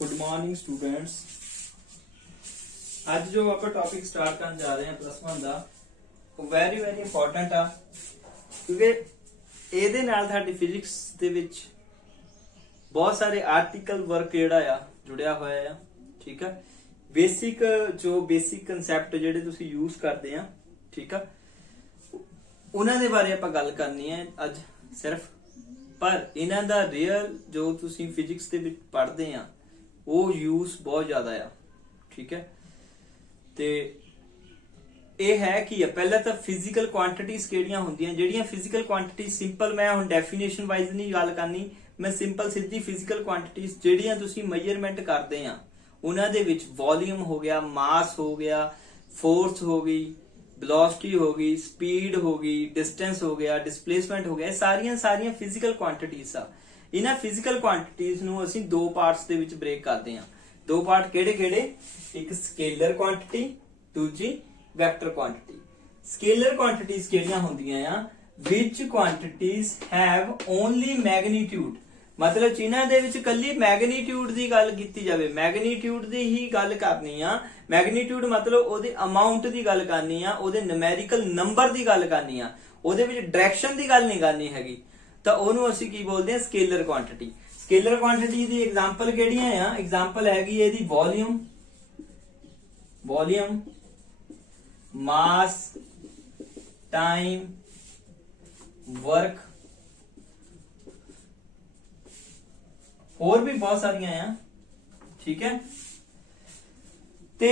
Good morning students. ਅੱਜ ਜੋ ਆਪਾਂ ਟੌਪਿਕ ਸਟਾਰਟ ਕਰਨ ਜਾ ਰਹੇ ਹਾਂ ਪਲੱਸ 1 ਦਾ ਉਹ ਵੈਰੀ ਇੰਪੋਰਟੈਂਟ ਆ ਕਿਉਂਕਿ ਇਹਦੇ ਨਾਲ ਸਾਡੀ ਫਿਜ਼ਿਕਸ ਦੇ ਵਿੱਚ ਬਹੁਤ ਸਾਰੇ ਆਰਟੀਕਲ ਵਰਕ ਜਿਹੜਾ ਆ ਜੁੜਿਆ ਹੋਇਆ ਆ। ਠੀਕ ਆ, ਬੇਸਿਕ ਕਨਸੈਪਟ ਜਿਹੜੇ ਤੁਸੀਂ ਯੂਜ਼ ਕਰਦੇ ਆ, ਠੀਕ ਆ, ਉਹਨਾਂ ਦੇ ਬਾਰੇ ਆਪਾਂ ਗੱਲ ਕਰਨੀ ਹੈ ਅੱਜ ਸਿਰਫ। ਪਰ ਇਹਨਾਂ ਦਾ ਰੀਅਲ ਜੋ ਤੁਸੀਂ ਫਿਜ਼ਿਕਸ ਦੇ ਵਿੱਚ ਪੜ੍ਹਦੇ ਆ ਉਹ ਯੂਜ਼ ਬਹੁਤ ਜ਼ਿਆਦਾ ਆ। ਠੀਕ ਹੈ, ਤੇ ਇਹ ਹੈ ਕਿ ਪਹਿਲਾਂ ਤਾਂ ਫਿਜ਼ੀਕਲ ਕੁਆਂਟੀਟੀਜ਼ ਕਿਹੜੀਆਂ ਹੁੰਦੀਆਂ, ਜਿਹੜੀਆਂ ਫਿਜ਼ੀਕਲ ਕੁਆਂਟੀਟੀ ਸਿੰਪਲ, ਮੈਂ ਹੁਣ ਡੈਫੀਨੇਸ਼ਨ ਵਾਈਜ਼ ਨਹੀਂ ਗੱਲ ਕਰਨੀ, ਮੈਂ ਸਿੰਪਲ ਸਿੱਧੀ ਫਿਜ਼ੀਕਲ ਕੁਆਂਟੀਟੀਜ਼ ਜਿਹੜੀਆਂ ਤੁਸੀਂ ਮੈਜ਼ਰਮੈਂਟ ਕਰਦੇ ਆ ਉਹਨਾਂ ਦੇ ਵਿੱਚ ਵੋਲਿਊਮ ਹੋ ਗਿਆ, ਮਾਸ ਹੋ ਗਿਆ, ਫੋਰਸ ਹੋ ਗਈ, ਵੈਲੋਸਿਟੀ ਹੋ ਗਈ, ਸਪੀਡ ਹੋ ਗਈ, ਡਿਸਟੈਂਸ ਹੋ ਗਿਆ, ਡਿਸਪਲੇਸਮੈਂਟ ਹੋ ਗਿਆ, ਇਹ ਸਾਰੀਆਂ ਫਿਜ਼ੀਕਲ ਕੁਆਂਟੀਟੀਜ਼ ਆ। ਇਹਨਾਂ ਫਿਜ਼ੀਕਲ ਕੁਆਂਟੀਟੀਜ਼ ਨੂੰ ਅਸੀਂ ਦੋ ਪਾਰਟਸ ਦੇ ਵਿੱਚ ਬ੍ਰੇਕ ਕਰਦੇ ਆ। ਦੋ ਪਾਰਟ ਕਿਹੜੇ? ਇੱਕ ਸਕੇਲਰ ਕੁਆਂਟੀਟੀ, ਦੂਜੀ ਵੈਕਟਰ ਕੁਆਂਟੀਟੀ। ਸਕੇਲਰ ਕੁਆਂਟੀਟੀਜ਼ ਕਿਹੜੀਆਂ ਹੁੰਦੀਆਂ ਆ? which quantities have only magnitude, ਮਤਲਬ ਜਿਨ੍ਹਾਂ ਦੇ ਵਿੱਚ ਕੱਲੀ ਮੈਗਨੀਟਿਊਡ ਦੀ ਗੱਲ ਕੀਤੀ ਜਾਵੇ, ਮੈਗਨੀਟਿਊਡ ਦੀ ਹੀ ਗੱਲ ਕਰਨੀ ਆ। ਮੈਗਨੀਟਿਊਡ ਮਤਲਬ ਉਹਦੇ ਅਮਾਉਂਟ ਦੀ ਗੱਲ ਕਰਨੀ ਆ, ਉਹਦੇ ਨਿਊਮੈਰੀਕਲ ਨੰਬਰ ਦੀ ਗੱਲ ਕਰਨੀ ਆ, ਉਹਦੇ ਵਿੱਚ ਡਾਇਰੈਕਸ਼ਨ ਦੀ ਗੱਲ ਨਹੀਂ ਕਰਨੀ ਹੈਗੀ, ਤਾਂ ਉਹਨੂੰ ਅਸੀਂ ਕੀ ਬੋਲਦੇ ਆ? Scaler quantity. ਸਕੇਲਰ ਕੁਆਂਟੀਟੀ ਦੀ ਐਗਜ਼ਾਮਪਲ ਕਿਹੜੀਆਂ ਆ? ਐਗਜ਼ਾਮਪਲ ਹੈਗੀ ਇਹਦੀ ਵੋਲਿਊਮ, ਮਾਸ, ਟਾਈਮ, ਵਰਕ, ਹੋਰ ਵੀ ਬਹੁਤ ਸਾਰੀਆਂ ਆ। ਠੀਕ ਹੈ, ਤੇ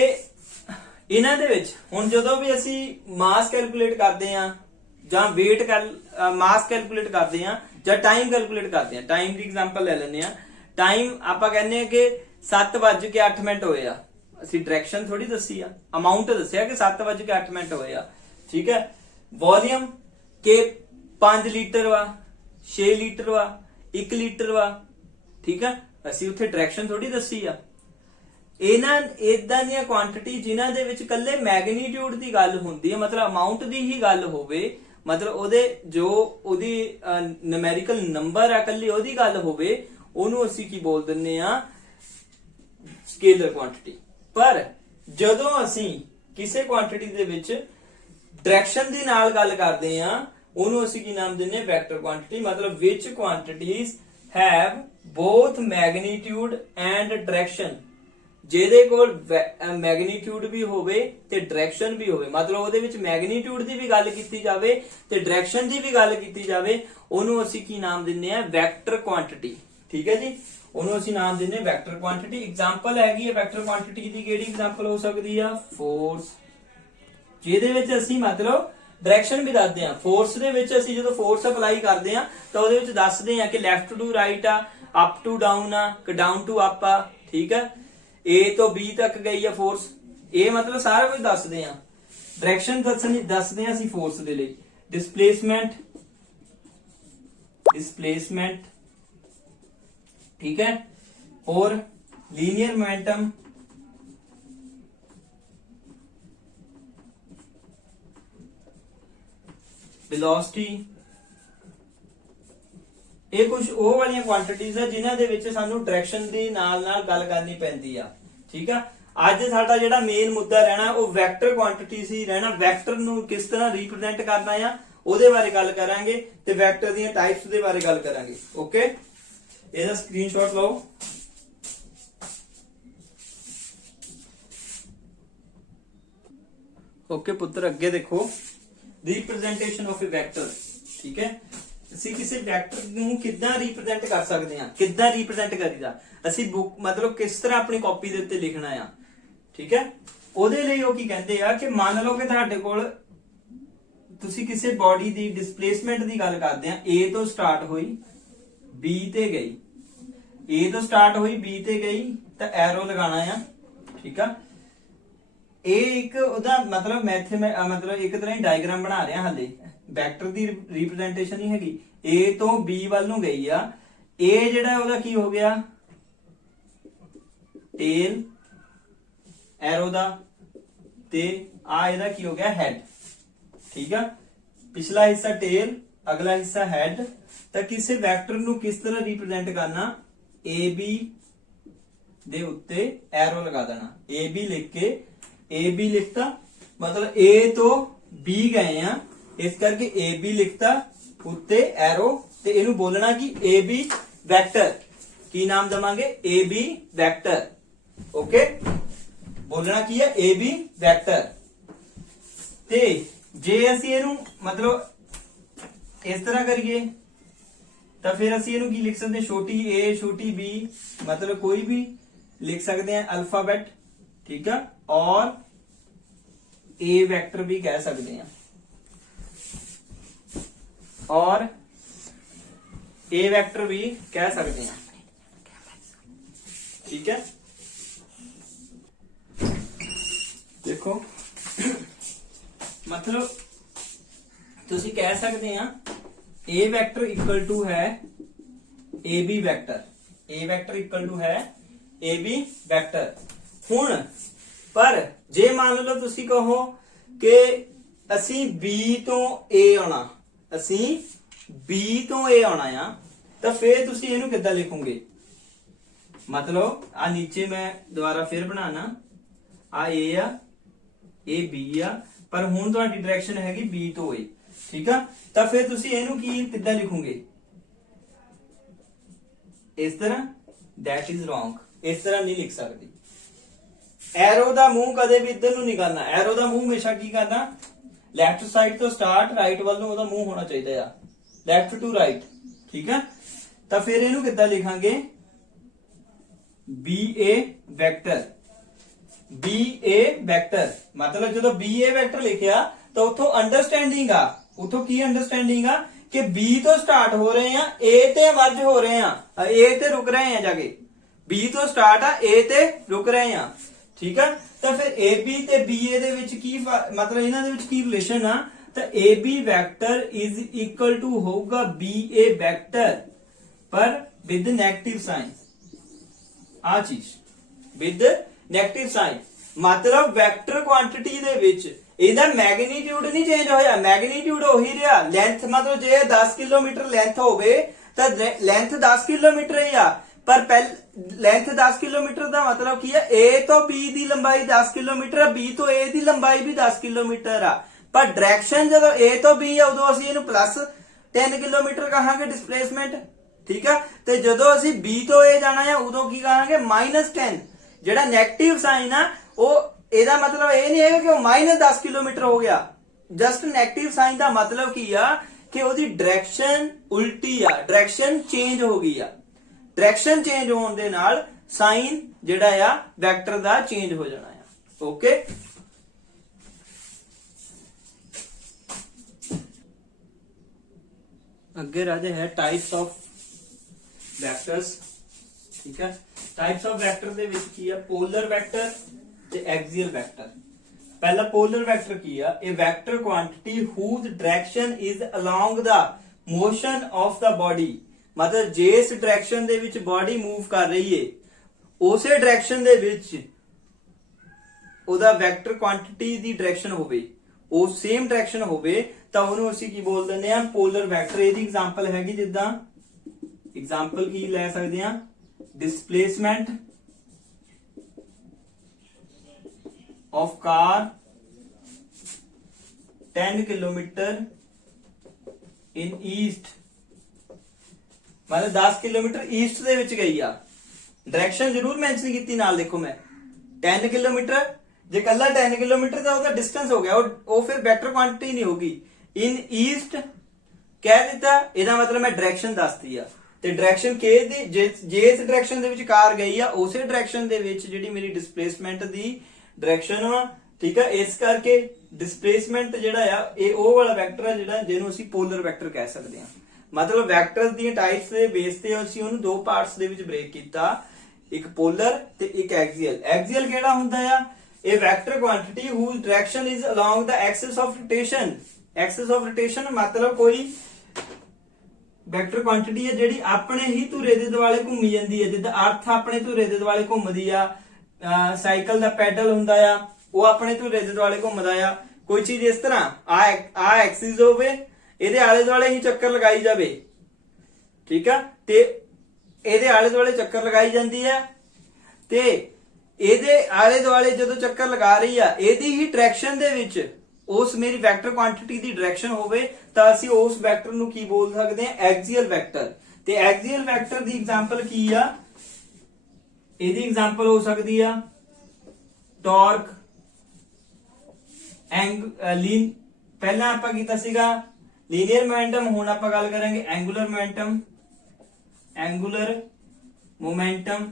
ਇਹਨਾਂ ਦੇ ਵਿੱਚ ਹੁਣ ਜਦੋਂ ਵੀ ਅਸੀਂ ਮਾਸ ਕੈਲਕੂਲੇਟ ਕਰਦੇ ਆ ਜਾਂ ਮਾਸ ਕੈਲਕੂਲੇਟ ਕਰਦੇ ਆ ਜਾਂ ਟਾਈਮ ਕੈਲਕੂਲੇਟ ਕਰਦੇ ਆ, ਟਾਈਮ ਦੀ ਐਗਜ਼ਾਮਪਲ ਲੈ ਲੈਂਦੇ ਆ। ਟਾਈਮ ਆਪਾਂ ਕਹਿੰਦੇ ਆ ਕਿ 7:08 ਹੋਏ ਆ, ਅਸੀਂ ਡਾਇਰੈਕਸ਼ਨ ਥੋੜੀ ਦੱਸੀ ਆ, ਅਮਾਉਂਟ ਦੱਸਿਆ ਕਿ 7:08 ਹੋਏ ਆ। ਠੀਕ ਹੈ, ਵੋਲਿਊਮ ਕਿ 5 ਲੀਟਰ ਵਾ, 6 ਲੀਟਰ ਵਾ, 1 ਲੀਟਰ ਵਾ। ਠੀਕ ਹੈ, ਅਸੀਂ ਉੱਥੇ ਡਾਇਰੈਕਸ਼ਨ ਥੋੜੀ ਦੱਸੀ ਆ। ਇਹਨਾਂ ਇਦਾਂ ਦੀਆਂ ਕੁਆਂਟੀਟੀ ਜਿਨ੍ਹਾਂ ਦੇ ਵਿੱਚ ਕੱਲੇ ਮੈਗਨੀਟਿਊਡ ਦੀ ਗੱਲ ਹੁੰਦੀ ਹੈ, ਮਤਲਬ ਅਮਾਉਂਟ ਦੀ ਹੀ ਗੱਲ ਹੋਵੇ, ਮਤਲਬ ਉਹਦੀ ਨਿਊਮੈਰੀਕਲ ਨੰਬਰ ਆ ਕੱਲੀ ਉਹਦੀ ਗੱਲ ਹੋਵੇ, ਉਹਨੂੰ ਅਸੀਂ ਕੀ ਬੋਲ ਦਿੰਨੇ ਆ? Scaler quantity. ਪਰ ਜਦੋਂ ਅਸੀਂ ਕਿਸੇ ਕੁਆਂਟੀਟੀ ਦੇ ਵਿੱਚ ਡਾਇਰੈਕਸ਼ਨ ਦੇ ਨਾਲ ਗੱਲ ਕਰਦੇ ਆ ਉਹਨੂੰ ਅਸੀਂ ਕੀ ਨਾਮ ਦਿੰਨੇ? Vector quantity. ਮਤਲਬ which quantities have both magnitude and direction, ਜਿਹਦੇ ਕੋਲ ਮੈਗਨੀਟਿਊਡ ਵੀ ਹੋਵੇ ਤੇ ਡਾਇਰੈਕਸ਼ਨ ਵੀ ਹੋਵੇ, ਮਤਲਬ ਉਹਦੇ ਵਿੱਚ ਮੈਗਨੀਟਿਊਡ ਦੀ ਵੀ ਗੱਲ ਕੀਤੀ ਜਾਵੇ ਤੇ ਡਾਇਰੈਕਸ਼ਨ ਦੀ ਵੀ ਗੱਲ ਕੀਤੀ ਜਾਵੇ, ਉਹਨੂੰ ਅਸੀਂ ਕੀ ਨਾਮ ਦਿੰਨੇ ਆ? Vector quantity. ਠੀਕ ਹੈ ਜੀ, ਉਹਨੂੰ ਅਸੀਂ ਨਾਮ ਦਿੰਨੇ ਵੈਕਟਰ ਕੁਆਂਟੀਟੀ। ਐਗਜ਼ਾਮਪਲ ਹੈਗੀ ਹੈ ਵੈਕਟਰ ਕੁਆਂਟੀਟੀ ਦੀ, ਕਿਹੜੀ ਐਗਜ਼ਾਮਪਲ ਹੋ ਸਕਦੀ ਆ? ਫੋਰਸ, ਜਿਹਦੇ ਵਿੱਚ ਅਸੀਂ ਮਤਲਬ ਡਾਇਰੈਕਸ਼ਨ ਵੀ ਦੱਸਦੇ ਆ। ਫੋਰਸ ਦੇ ਵਿੱਚ ਅਸੀਂ ਜਦੋਂ ਫੋਰਸ ਅਪਲਾਈ ਕਰਦੇ ਆ ਤਾਂ ਉਹਦੇ ਵਿੱਚ ਦੱਸਦੇ ਆ ਕਿ ਲੈਫਟ ਟੂ ਰਾਈਟ ਆ, ਅਪ ਟੂ ਡਾਊਨ ਆ, ਕਿ ਡਾਊਨ ਟੂ ਅਪ ਆ। ਠੀਕ ਹੈ, A ਤੋਂ B ਤੱਕ ਗਈ ਆ ਫੋਰਸ, ਇਹ ਮਤਲਬ ਸਾਰਾ ਕੁਝ ਦੱਸਦੇ ਆ। ਡਾਇਰੈਕਸ਼ਨ ਦੱਸਦੇ ਆ ਅਸੀਂ ਫੋਰਸ ਦੇ ਲਈ। ਡਿਸਪਲੇਸਮੈਂਟ, ਠੀਕ ਹੈ, और लीनियर मोमेंटम, वेलोसिटी, ਇਹ ਕੁਝ ਉਹ ਵਾਲੀਆਂ ਕੁਆਂਟੀਟੀਜ਼ ਆ ਜਿਨ੍ਹਾਂ ਦੇ ਵਿੱਚ ਸਾਨੂੰ ਡਾਇਰੈਕਸ਼ਨ ਦੀ ਨਾਲ ਗੱਲ ਕਰਨੀ ਪੈਂਦੀ ਆ। ਠੀਕ ਆ, ਅੱਜ ਸਾਡਾ ਜਿਹੜਾ ਮੇਨ ਮੁੱਦਾ ਰਹਿਣਾ ਉਹ ਵੈਕਟਰ ਕੁਆਂਟੀਟੀਜ਼ ਹੀ ਰਹਿਣਾ। ਵੈਕਟਰ ਨੂੰ ਕਿਸ ਤਰ੍ਹਾਂ ਰਿਪਰੈਜ਼ੈਂਟ ਕਰਨਾ ਆ ਉਹਦੇ ਬਾਰੇ ਗੱਲ ਕਰਾਂਗੇ ਤੇ ਵੈਕਟਰ ਦੀਆਂ ਟਾਈਪਸ ਦੇ ਬਾਰੇ ਗੱਲ ਕਰਾਂਗੇ। ਓਕੇ, ਇਹਦਾ ਸਕਰੀਨਸ਼ਾਟ ਲਓ। ਓਕੇ ਪੁੱਤਰ, ਅੱਗੇ ਦੇਖੋ, ਰਿਪਰੈਜ਼ੈਂਟੇਸ਼ਨ ਆਫ ਅ ਵੈਕਟਰ। ਠੀਕ ਹੈ, ਅਸੀਂ ਕਿਸੇ ਵੈਕਟਰ ਨੂੰ ਕਿੱਦਾਂ ਰਿਪਰੈਜ਼ੈਂਟ ਕਰ ਸਕਦੇ ਹਾਂ, ਕਿੱਦਾਂ ਰਿਪਰੈਜ਼ੈਂਟ ਕਰੀਦਾ, ਅਸੀਂ ਬੁੱਕ ਮਤਲਬ ਕਿਸ ਤਰ੍ਹਾਂ ਆਪਣੀ ਕਾਪੀ ਦੇ ਉੱਤੇ ਲਿਖਣਾ ਆ। ਠੀਕ ਹੈ, ਉਹਦੇ ਲਈ ਉਹ ਕੀ ਕਹਿੰਦੇ ਆ ਕਿ ਮੰਨ ਲਓ ਕਿ ਤੁਹਾਡੇ ਕੋਲ ਤੁਸੀਂ ਕਿਸੇ ਬਾਡੀ ਦੀ ਡਿਸਪਲੇਸਮੈਂਟ ਦੀ ਗੱਲ ਕਰਦੇ ਆ, A ਤੋਂ ਸਟਾਰਟ ਹੋਈ B ਤੇ ਗਈ, A ਤੋਂ ਸਟਾਰਟ ਹੋਈ B ਤੇ ਗਈ ਤਾਂ ਐਰੋ ਲਗਾਣਾ ਆ। ਠੀਕ ਆ, ਇਹ ਇੱਕ ਉਹਦਾ ਮਤਲਬ ਮਤਲਬ ਇੱਕ ਤਰ੍ਹਾਂ ਦੀ ਡਾਇਗਰਾਮ ਬਣਾ ਰਿਹਾ, ਹਾਲੇ ਵੈਕਟਰ ਦੀ ਰਿਪਰੈਜ਼ੈਂਟੇਸ਼ਨ ਨਹੀਂ ਹੈਗੀ। A ਤੋਂ B ਵੱਲ ਨੂੰ ਗਈ ਆ, A ਜਿਹੜਾ ਉਹਦਾ ਕੀ ਹੋ ਗਿਆ? ਟੇਲ ਐਰੋ ਦਾ, ਤੇ ਆ ਇਹਦਾ ਕੀ ਹੋ ਗਿਆ? ਹੈਡ। ਠੀਕ ਆ, ਪਿਛਲਾ ਹਿੱਸਾ ਟੇਲ, ਅਗਲਾ ਹਿੱਸਾ ਹੈਡ। ਤਾਂ ਕਿਸੇ ਵੈਕਟਰ ਨੂੰ ਕਿਸ ਤਰ੍ਹਾਂ ਰਿਪਰੈਜ਼ੈਂਟ ਕਰਨਾ? AB ਦੇ ਉੱਤੇ ਐਰੋ ਲਗਾ ਦੇਣਾ। ए बी लिख के ए बी लिखता, मतलब ए तो B गए आ, इस करके ए बी लिखता, उत्ते एरो, ते इनू बोलना कि ए बी वैक्टर, की नाम दवांगे ए बी वैक्टर। ओके, बोलना की है ए बी वैक्टर। ते जे असी इनू मतलब इस तरह करिए तो फिर असी इनू की लिख सकते, छोटी ए छोटी बी, मतलब कोई भी लिख सकते हैं अल्फाबेट, ठीक है, और ए वेक्टर भी कह सकते हैं, और ए वेक्टर भी कह सकते हैं, ठीक है। देखो मतलब तुसी कह सकते हैं ए वेक्टर इक्वल टू है A B vector, A vector equal to है ए बी वैक्टर। हुण पर जे मान लो तुसी कहो कि असी बी तो ए आना, असी बी तो ए आना आ, तो फिर तुसी इहनू किद्दां लिखोगे? मतलब आ नीचे मैं दोबारा फिर बनाना, आ ए आ, ए बी आ, पर हुण तुहाडी डायरेक्शन हैगी बी तो ए, ठीक है। तो फिर तुसी इहनू की किद्दां लिखोगे? इस तरह, दैट इज रॉन्ग, इस तरह नहीं लिख सकती। एरो दा मुंह कदे भी इधर नहीं करना, एरो दा मुंह हमेशा की करना, लैफ्ट साइड तो स्टार्ट राइट वाल नूं ओदा मुंह होना चाहिए, लैफ्ट टू राइट, ठीक है। तो फिर इहनू किद्दां लिखांगे? B A vector, B A vector, मतलब जो बी ए वैक्टर लिखिया तो उतो अंडरस्टैंडिंग आ, उतो की अंडरस्टैंडिंग आ कि बी तो स्टार्ट हो रहे हैं, ए ते मर्ज हो रहे हैं, ए ते रुक रहे हैं जाके, बी तो स्टार्ट आ, ए ते रुक रहे हैं, ठीक है। तो फिर ए बी ते बी ए दे विच की मतलब इन्हां दे विच की रिलेशन आ, तो A B vector is equal to होगा बी ए वैक्टर पर विद नेगेटिव साइन, आ चीज विद नेगेटिव साइन, मतलब वैक्टर क्वांटिटी दे विच ਇਹਦਾ ਮੈਗਨੀਟਿਊਡ ਨਹੀਂ ਚੇਂਜ ਹੋਇਆ, ਮੈਗਨੀਟਿਊਡ ਉਹੀ ਰਿਹਾ, ਲੈਂਥ मतलब ਜੇ 10 ਕਿਲੋਮੀਟਰ ਲੈਂਥ ਹੋਵੇ ਤਾਂ ਲੈਂਥ 10 ਕਿਲੋਮੀਟਰ ਹੀ ਆ, ਪਰ ਲੈਂਥ 10 ਕਿਲੋਮੀਟਰ ਦਾ ਮਤਲਬ ਕੀ ਹੈ? A ਤੋਂ B ਦੀ ਲੰਬਾਈ 10 ਕਿਲੋਮੀਟਰ ਆ, B ਤੋਂ A ਦੀ ਲੰਬਾਈ ਵੀ 10 ਕਿਲੋਮੀਟਰ ਆ, ਪਰ ਡਾਇਰੈਕਸ਼ਨ ਜਦੋਂ A ਤੋਂ B ਆ ਉਦੋਂ ਅਸੀਂ ਇਹਨੂੰ ਪਲੱਸ 10 ਕਿਲੋਮੀਟਰ ਕਹਾਂਗੇ ਡਿਸਪਲੇਸਮੈਂਟ, ਠੀਕ ਆ। ਤੇ ਜਦੋਂ ਅਸੀਂ B ਤੋਂ A ਜਾਣਾ ਆ ਉਦੋਂ ਕੀ ਕਹਾਂਗੇ? -10। ਜਿਹੜਾ ਨੈਗੇਟਿਵ ਸਾਈਨ ਆ ਉਹ ਇਹਦਾ ਮਤਲਬ ਇਹ ਨਹੀਂ ਹੈਗਾ ਕਿ ਉਹ -10 ਕਿਲੋਮੀਟਰ ਹੋ ਗਿਆ, ਜਸਟ ਨੈਗੇਟਿਵ ਸਾਈਨ ਦਾ ਮਤਲਬ ਕੀ ਆ ਕਿ ਉਹਦੀ ਡਾਇਰੈਕਸ਼ਨ ਉਲਟੀ ਆ, ਡਾਇਰੈਕਸ਼ਨ ਚੇਂਜ ਹੋ ਗਈ ਆ, ਡਾਇਰੈਕਸ਼ਨ ਚੇਂਜ ਹੋਣ ਦੇ ਨਾਲ ਸਾਈਨ ਜਿਹੜਾ ਆ ਵੈਕਟਰ ਦਾ ਚੇਂਜ ਹੋ ਜਾਣਾ ਆ। ਓਕੇ, ਅੱਗੇ ਰਾਜੇ ਹੈ ਟਾਈਪਸ ਆਫ ਵੈਕਟਰਸ, ਠੀਕ ਹੈ। ਟਾਈਪਸ ਆਫ ਵੈਕਟਰ ਦੇ ਵਿੱਚ ਕੀ ਆ? ਪੋਲਰ ਵੈਕਟਰ ਤੇ ਐਕਸੀਅਲ ਵੈਕਟਰ। पहला पोलर वेक्टर की है a vector quantity whose direction is along the motion of the body, मतलब जिस direction they which body move कर रही है उसे डायरेक्शन दे विच ओदा वेक्टर क्वांटिटी दी डायरेक्शन होवे, ਉਹ सेम डायरेक्शन होवे ਤਾਂ ਉਹਨੂੰ ਅਸੀਂ ਕੀ ਬੋਲ ਦਿੰਦੇ ਆ? Polar vector. ਇਹਦੀ ਐਗਜ਼ਾਮਪਲ ਹੈਗੀ, ਜਿੱਦਾਂ ਐਗਜ਼ਾਮਪਲ ਕੀ ਲੈ ਸਕਦੇ ਆ? Displacement of car 10 kilometre in east, मतलब 10 किलोमीटर ईस्ट ਦੇ ਵਿੱਚ ਗਈ ਆ, डायरेक्शन जरूर मेंशन ਕੀਤੀ ਨਾਲ, देखो मैं 10 किलोमीटर, ਜੇ ਕੱਲਾ 10 किलोमीटर ਦਾ ਉਹਦਾ डिस्टेंस ਹੋ ਗਿਆ, ਉਹ ਫਿਰ वेक्टर क्वांटिटी ਨਹੀਂ ਹੋਗੀ। in east ਕਹਿ ਦਿੱਤਾ, ਇਹਦਾ ਮਤਲਬ ਮੈਂ डायरेक्शन ਦੱਸਤੀ ਆ, ਤੇ डायरेक्शन ਕੇ ਦੀ ਜੇ ਇਸ डायरेक्शन ਦੇ ਵਿੱਚ ਕਾਰ ਗਈ ਆ ਉਸੇ डायरेक्शन ਦੇ ਵਿੱਚ ਜਿਹੜੀ ਮੇਰੀ डिस्प्लेसमेंट ਦੀ डायरेक्शन वा, ठीक है। इस करके डिस्प्लेसमेंट ਜਿਹੜਾ ਆ ਇਹ ਉਹ ਵਾਲਾ ਵੈਕਟਰ ਆ ਜਿਹੜਾ ਜਿਹਨੂੰ ਅਸੀਂ ਪੋਲਰ ਵੈਕਟਰ ਕਹਿ ਸਕਦੇ ਹਾਂ। ਮਤਲਬ ਵੈਕਟਰਸ ਦੀਆਂ ਟਾਈਪਸ ਦੇ ਬੇਸ ਤੇ ਅਸੀਂ ਉਹਨੂੰ ਦੋ ਪਾਰਟਸ ਦੇ ਵਿੱਚ ਬ੍ਰੇਕ ਕੀਤਾ, ਇੱਕ ਪੋਲਰ ਤੇ ਇੱਕ ਐਕਸੀਅਲ। ਐਕਸੀਅਲ ਕਿਹੜਾ ਹੁੰਦਾ ਆ? ਇਹ vector quantity whose direction is along the axis of rotation, axis of rotation मतलब ਕੋਈ ਵੈਕਟਰ ਕੁਆਂਟੀਟੀ ਹੈ ਜਿਹੜੀ ਆਪਣੇ ਹੀ ਧੁਰੇ ਦੇ ਦੁਆਲੇ ਘੁੰਮੀ ਜਾਂਦੀ ਹੈ, ਜਿੱਦਾਂ ਅਰਥ ਆਪਣੇ ਧੁਰੇ ਦੇ ਦੁਆਲੇ ਘੁੰਮਦੀ ਆ, ਸਾਈਕਲ ਦਾ ਪੈਡਲ ਹੁੰਦਾ ਆ ਉਹ ਆਪਣੇ ਧੁਰੇ ਦੇ ਦੁਆਲੇ ਘੁੰਮਦਾ ਆ। ਕੋਈ ਚੀਜ਼ ਇਸ ਤਰ੍ਹਾਂ ਆ ਐਕਸਿਸ ਹੋਵੇ, ਇਹਦੇ ਆਲੇ ਦੁਆਲੇ ਹੀ ਚੱਕਰ ਲਗਾਈ ਜਾਵੇ, ਠੀਕ ਆ, ਤੇ ਇਹਦੇ ਆਲੇ ਦੁਆਲੇ ਚੱਕਰ ਲਗਾਈ ਜਾਂਦੀ ਹੈ ਤੇ ਇਹਦੇ ਆਲੇ ਦੁਆਲੇ ਜਦੋਂ ਚੱਕਰ ਲਗਾ ਰਹੀ ਆ, ਇਹਦੀ ਹੀ ਡਾਇਰੈਕਸ਼ਨ ਦੇ ਵਿੱਚ ਉਸ ਮੇਰੀ ਵੈਕਟਰ ਕੁਆਂਟੀਟੀ ਦੀ ਡਾਇਰੈਕਸ਼ਨ ਹੋਵੇ ਤਾਂ ਅਸੀਂ ਉਸ ਵੈਕਟਰ ਨੂੰ ਕੀ ਬੋਲ ਸਕਦੇ ਹਾਂ, ਐਕਸੀਅਲ ਵੈਕਟਰ। ਤੇ ਐਕਸੀਅਲ ਵੈਕਟਰ ਦੀ ਐਗਜ਼ਾਮਪਲ ਕੀ ਆ, ਇਹਦੀ ਐਗਜ਼ਾਮਪਲ ਹੋ ਸਕਦੀ ਆ ਟਾਰਕ, ਲੀਨ, ਪਹਿਲਾਂ ਆਪਾਂ ਕੀਤਾ ਸੀਗਾ ਲੀਨੀਅਰ ਮੋਮੈਂਟਮ, ਹੁਣ ਆਪਾਂ ਗੱਲ ਕਰਾਂਗੇ angular momentum, angular momentum,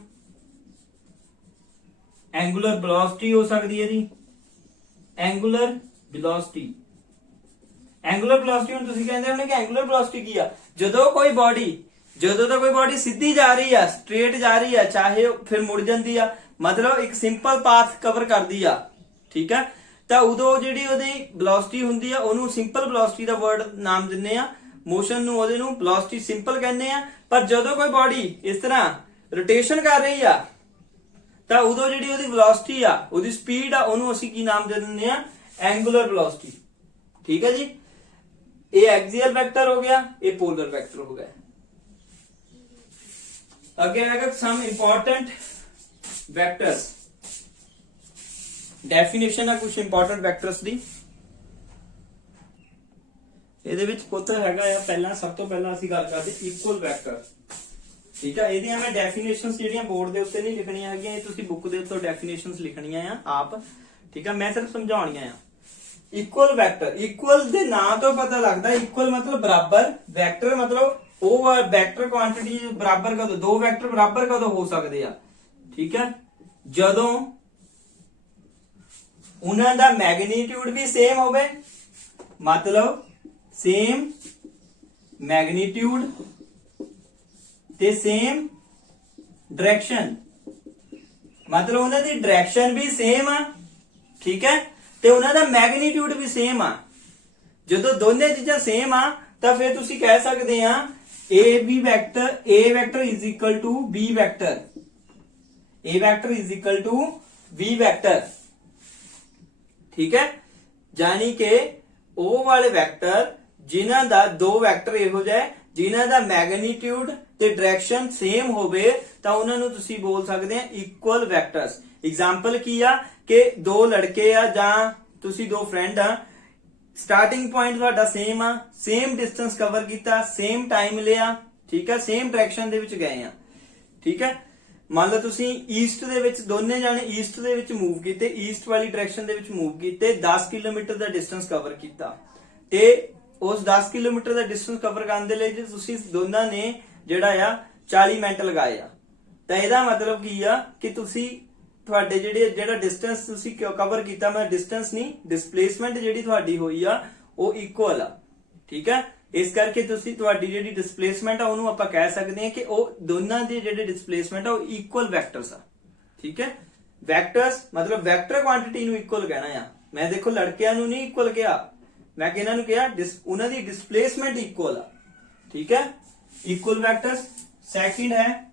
angular velocity ਹੋ ਸਕਦੀ ਹੈ ਜੀ, ਐਂਗੂਲਰ ਵੈਲੋਸਿਟੀ। ਐਂਗੂਲਰ ਵੈਲੋਸਿਟੀ ਹੁਣ ਤੁਸੀਂ ਕਹਿੰਦੇ ਹੋਣੇ ਕਿ ਐਂਗੂਲਰ ਵੈਲੋਸਿਟੀ ਕੀ ਆ, ਜਦੋਂ ਤਾਂ ਕੋਈ ਬਾਡੀ ਸਿੱਧੀ ਜਾ ਰਹੀ ਆ, ਸਟ੍ਰੇਟ ਜਾ ਰਹੀ ਆ, ਚਾਹੇ ਫਿਰ ਮੁੜ ਜਾਂਦੀ ਆ, ਮਤਲਬ ਇੱਕ ਸਿੰਪਲ ਪਾਥ ਕਵਰ ਕਰਦੀ ਆ, ਠੀਕ ਹੈ, ਤਾਂ ਉਦੋਂ ਜਿਹੜੀ ਉਹਦੀ ਵੈਲੋਸਿਟੀ ਹੁੰਦੀ ਆ ਉਹਨੂੰ ਸਿੰਪਲ ਵੈਲੋਸਿਟੀ ਦਾ ਵਰਡ ਨਾਮ ਦਿੰਨੇ ਆ, ਮੋਸ਼ਨ ਨੂੰ ਉਹਦੇ ਨੂੰ ਵੈਲੋਸਿਟੀ ਸਿੰਪਲ ਕਹਿੰਦੇ ਆ। ਪਰ ਜਦੋਂ ਕੋਈ ਬਾਡੀ ਇਸ ਤਰ੍ਹਾਂ ਰੋਟੇਸ਼ਨ ਕਰ ਰਹੀ ਆ ਤਾਂ ਉਦੋਂ ਜਿਹੜੀ ਉਹਦੀ ਵੈਲੋਸਿਟੀ ਆ, ਉਹਦੀ ਸਪੀਡ ਆ, ਉਹਨੂੰ ਅਸੀਂ ਕੀ ਨਾਮ ਦੇ ਦਿੰਦੇ ਆ, ਐਂਗੂਲਰ ਵੈਲੋਸਿਟੀ। ਠੀਕ ਹੈ ਜੀ, ਇਹ ਐਕਸੀਅਲ ਵੈਕਟਰ ਹੋ ਗਿਆ, ਇਹ ਪੋਲਰ ਵੈਕਟਰ ਹੋ ਗਿਆ। ਅੱਗੇ ਆਏਗਾ ਸਮ ਇੰਪੋਰਟੈਂਟ ਵੈਕਟਰਸ, ਡੈਫੀਨੇਸ਼ਨ ਆ ਕੁਝ ਇੰਪੋਰਟੈਂਟ ਵੈਕਟਰਸ ਦੀ। ਇਹਦੇ ਵਿੱਚ ਪੁੱਤ ਹੈਗਾ ਆ, ਪਹਿਲਾਂ ਸਭ ਤੋਂ ਪਹਿਲਾਂ ਅਸੀਂ ਗੱਲ ਕਰਦੇ ਇਕੁਅਲ ਵੈਕਟਰ। ਠੀਕ ਹੈ, ਇਹਦੀਆਂ ਮੈਂ ਡੈਫੀਨੇਸ਼ਨਸ ਜਿਹੜੀਆਂ ਬੋਰਡ ਦੇ ਉੱਤੇ ਨਹੀਂ ਲਿਖਣੀਆਂ ਹੈਗੀਆਂ, ਇਹ ਤੁਸੀਂ ਬੁੱਕ ਦੇ ਉੱਤੇ ਡੈਫੀਨੇਸ਼ਨਸ ਲਿਖਣੀਆਂ ਆ ਆਪ। ਠੀਕ ਹੈ, ਮੈਂ ਸਿਰਫ ਸਮਝਾਉਣੀਆਂ ਆ। ਇਕੁਅਲ ਵੈਕਟਰ, ਇਕੁਅਲ ਦੇ ਨਾਂ ਤੋਂ ਪਤਾ ਲੱਗਦਾ, ਇਕੁਅਲ ਮਤਲਬ ਬਰਾਬਰ, ਵੈਕਟਰ ਮਤਲਬ ਉਹ ਵੈਕਟਰ ਕੁਆਂਟੀਟੀ ਬਰਾਬਰ ਕਦੋਂ, ਦੋ ਵੈਕਟਰ ਬਰਾਬਰ ਕਦੋਂ ਹੋ ਸਕਦੇ ਆ। ਠੀਕ ਹੈ, ਜਦੋਂ ਉਹਨਾਂ ਦਾ ਮੈਗਨੀਟਿਊਡ ਵੀ ਸੇਮ ਹੋਵੇ, ਮਤਲਬ ਸੇਮ ਮੈਗਨੀਟਿਊਡ ਤੇ ਸੇਮ ਡਾਇਰੈਕਸ਼ਨ, ਮਤਲਬ ਉਹਨਾਂ ਦੀ ਡਾਇਰੈਕਸ਼ਨ ਵੀ ਸੇਮ ਆ, ਠੀਕ ਹੈ, ਤੇ ਉਹਨਾਂ ਦਾ ਮੈਗਨੀਟਿਊਡ ਵੀ ਸੇਮ ਆ। ਜਦੋਂ ਦੋਨੇ ਚੀਜ਼ਾਂ ਸੇਮ ਆ ਤਾਂ ਫਿਰ ਤੁਸੀਂ ਕਹਿ ਸਕਦੇ ਆ A vector is equal to B vector, A vector is equal to B vector. ਠੀਕ ਹੈ, ਯਾਨੀ ਕਿ ਉਹ ਵਾਲੇ ਵੈਕਟਰ ਜਿਨ੍ਹਾਂ ਦਾ ਦੋ ਵੈਕਟਰ ਇਹੋ ਜਿਹੇ ਜਿਨ੍ਹਾਂ ਦਾ ਮੈਗਨੀਟਿਊਡ ਤੇ ਡਾਇਰੈਕਸ਼ਨ ਸੇਮ ਹੋਵੇ ਤਾਂ ਉਹਨਾਂ ਨੂੰ ਤੁਸੀਂ ਬੋਲ ਸਕਦੇ ਆ ਇਕੁਅਲ ਵੈਕਟਰਸ। ਐਗਜ਼ਾਮਪਲ ਕੀ ਆ ਕਿ ਦੋ ਲੜਕੇ ਆ ਜਾਂ ਤੁਸੀਂ ਦੋ ਫਰੈਂਡ ਆ, ਸਟਾਰਟਿੰਗ ਪੁਆਇੰਟ ਤੁਹਾਡਾ ਸੇਮ ਆ, ਸੇਮ ਡਿਸਟੈਂਸ ਕਵਰ ਕੀਤਾ, ਸੇਮ ਟਾਈਮ ਲਿਆ, ਠੀਕ ਹੈ, ਸੇਮ ਡਾਇਰੈਕਸ਼ਨ ਦੇ ਵਿੱਚ ਗਏ ਆ। ਠੀਕ ਹੈ, ਮੰਨ ਲਓ ਤੁਸੀਂ ਈਸਟ ਦੇ ਵਿੱਚ ਦੋਨੇ ਜਾਣੇ ਈਸਟ ਦੇ ਵਿੱਚ ਮੂਵ ਕੀਤੇ, ਈਸਟ ਵਾਲੀ ਡਾਇਰੈਕਸ਼ਨ ਦੇ ਵਿੱਚ ਮੂਵ ਕੀਤੇ, 10 ਕਿਲੋਮੀਟਰ ਦਾ ਡਿਸਟੈਂਸ ਕਵਰ ਕੀਤਾ ਤੇ ਉਸ 10 ਕਿਲੋਮੀਟਰ ਦਾ ਡਿਸਟੈਂਸ ਕਵਰ ਕਰਨ ਦੇ ਲਈ ਜੇ ਤੁਸੀਂ ਦੋਨਾਂ ਨੇ ਜਿਹੜਾ ਆ 40 ਮਿੰਟ ਲਗਾਏ ਆ, ਤਾਂ ਇਹਦਾ ਮਤਲਬ ਕੀ ਆ ਕਿ ਤੁਸੀਂ ਤੁਹਾਡੇ ਜਿਹੜਾ ਡਿਸਟੈਂਸ ਤੁਸੀਂ ਕਵਰ ਕੀਤਾ, ਮੈਂ ਡਿਸਟੈਂਸ ਨਹੀਂ ਡਿਸਪਲੇਸਮੈਂਟ ਜਿਹੜੀ ਤੁਹਾਡੀ ਹੋਈ ਆ ਉਹ ਇਕੁਅਲ ਆ। ਠੀਕ ਹੈ, ਇਸ ਕਰਕੇ ਤੁਸੀਂ ਤੁਹਾਡੀ ਜਿਹੜੀ ਡਿਸਪਲੇਸਮੈਂਟ ਆ ਉਹਨੂੰ ਆਪਾਂ ਕਹਿ ਸਕਦੇ ਹਾਂ ਕਿ ਉਹ ਦੋਨਾਂ ਦੇ ਜਿਹੜੇ ਡਿਸਪਲੇਸਮੈਂਟ ਆ ਉਹ ਇਕੁਅਲ ਵੈਕਟਰਸ ਆ। ਠੀਕ ਹੈ, ਵੈਕਟਰਸ ਮਤਲਬ ਵੈਕਟਰ ਕੁਆਂਟੀਟੀ ਨੂੰ ਇਕੁਅਲ ਕਹਿਣਾ ਆ। ਮੈਂ ਦੇਖੋ ਲੜਕਿਆਂ ਨੂੰ ਨਹੀਂ ਇਕੁਅਲ ਕਿਹਾ, ਮੈਂ ਇਹਨਾਂ ਨੂੰ ਕਿਹਾ ਉਹਨਾਂ ਦੀ ਡਿਸਪਲੇਸਮੈਂਟ ਇਕੁਅਲ ਆ। ਠੀਕ ਹੈ, ਇਕੁਅਲ ਵੈਕਟਰਸ। ਸੈਕਿੰਡ ਹੈ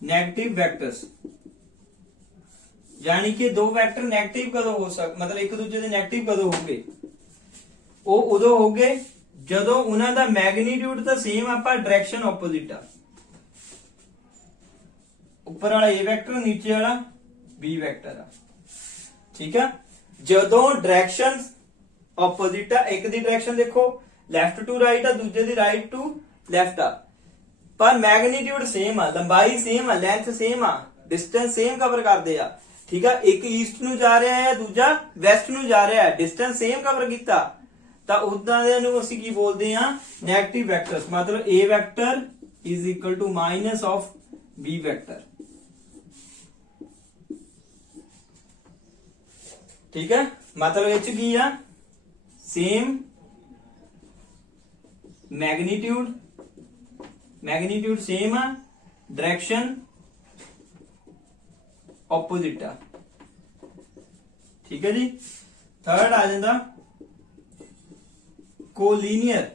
नेगेटिव वैक्टर्स, यानी कि दो वैक्टर नेगेटिव कदों हो मतलब एक दूसरे दे नेगेटिव कदों होंगे, वो उदों होंगे जदों उन्हां दा मैग्नीट्यूड तां सेम आ पर डायरेक्शन ऑपोजिट आ। ऊपर वाला ए वैक्टर नीचे वाला बी वैक्टर आ। ठीक है, जदों डायरेक्शन ऑपोजिट आ, एक दी डायरेक्शन देखो लेफ्ट टू राइट आ, दूजे दी राइट टू लेफ्ट आ, पर मैग्नीट्यूड सेम आ, लंबाई सेम आ, लेंथ सेम आ, डिस्टेंस सेम कवर करते आ। ठीक है, एक ईस्ट ਨੂੰ ਜਾ ਰਿਹਾ ਹੈ, ਦੂਜਾ ਵੈਸਟ ਨੂੰ ਜਾ ਰਿਹਾ ਹੈ, डिस्टेंस सेम कवर ਕੀਤਾ, ਤਾਂ ਉਦਾਂ ਦੇ ਨੂੰ ਅਸੀਂ ਕੀ ਬੋਲਦੇ ਆ, 네ਗੇਟਿਵ ਵੈਕਟਰਸ। ਮਤਲਬ A vector is equal to minus of B vector. ਠੀਕ ਹੈ, ਮਤਲਬ ਇਹ ਚ ਕੀ ਆ, ਸੇਮ मैग्नीट्यूड सेम आ, डायरेक्शन ऑपोजिट आ। ठीक है जी, थर्ड आ जाता कोलीनियर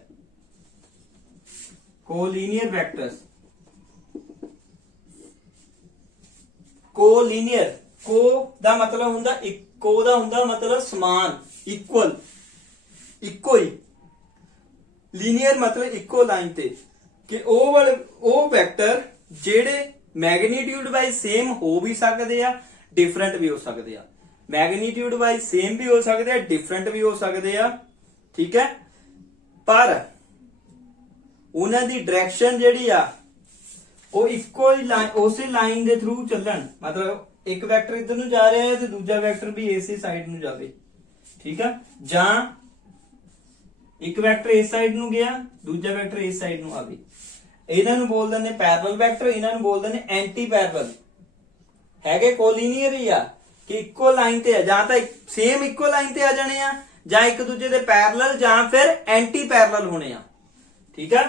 वैक्टर्स। कोलीनियर को दा मतलब हुंदा इको दा हुंदा मतलब समान, इक्वल, इको ही, लीनियर मतलब इको लाइन ते, ਕਿ ਉਹ ਵੈਕਟਰ ਜਿਹੜੇ ਮੈਗਨੀਟਿਊਡ ਵਾਈਜ਼ ਸੇਮ ਹੋ ਵੀ ਸਕਦੇ ਆ, ਡਿਫਰੈਂਟ ਵੀ ਹੋ ਸਕਦੇ ਆ। ਮੈਗਨੀਟਿਊਡ ਵਾਈਜ਼ ਸੇਮ ਵੀ ਹੋ ਸਕਦੇ ਆ, ਡਿਫਰੈਂਟ ਵੀ ਹੋ ਸਕਦੇ ਆ, ਠੀਕ ਹੈ, ਪਰ ਉਹਨਾਂ ਦੀ ਡਾਇਰੈਕਸ਼ਨ ਜਿਹੜੀ ਆ ਉਹ ਇੱਕੋ ਹੀ ਉਸੇ ਲਾਈਨ ਦੇ ਥਰੂ ਚੱਲਣ। ਮਤਲਬ ਇੱਕ ਵੈਕਟਰ ਇੱਧਰ ਨੂੰ ਜਾ ਰਿਹਾ ਹੈ ਤੇ ਦੂਜਾ ਵੈਕਟਰ ਵੀ ਇਸੇ ਸਾਈਡ ਨੂੰ ਜਾਵੇ, ਠੀਕ ਆ, ਜਾਂ ਇੱਕ ਵੈਕਟਰ ਇਸ ਸਾਈਡ ਨੂੰ ਗਿਆ, ਦੂਜਾ ਵੈਕਟਰ ਇਸ ਸਾਈਡ ਨੂੰ ਆਵੇ। ਇਹਨਾਂ ਨੂੰ ਬੋਲਦੇ ਨੇ ਪੈਰਲਲ ਵੈਕਟਰ, ਇਹਨਾਂ ਨੂੰ ਬੋਲਦੇ ਨੇ ਐਂਟੀ ਪੈਰਲਲ। ਹੈਗੇ ਕੋਲੀਨੀਅਰ ਹੀ ਆ ਕਿ ਇੱਕੋ ਲਾਈਨ ਤੇ ਆ, ਜਾਂ ਤਾਂ ਸੇਮ ਇੱਕੋ ਲਾਈਨ ਤੇ ਆ ਜਾਣੇ ਆ, ਜਾਂ ਇੱਕ ਦੂਜੇ ਦੇ ਪੈਰਲਲ, ਜਾਂ ਫਿਰ ਐਂਟੀ ਪੈਰਲਲ ਹੋਣੇ ਆ, ਠੀਕ ਆ।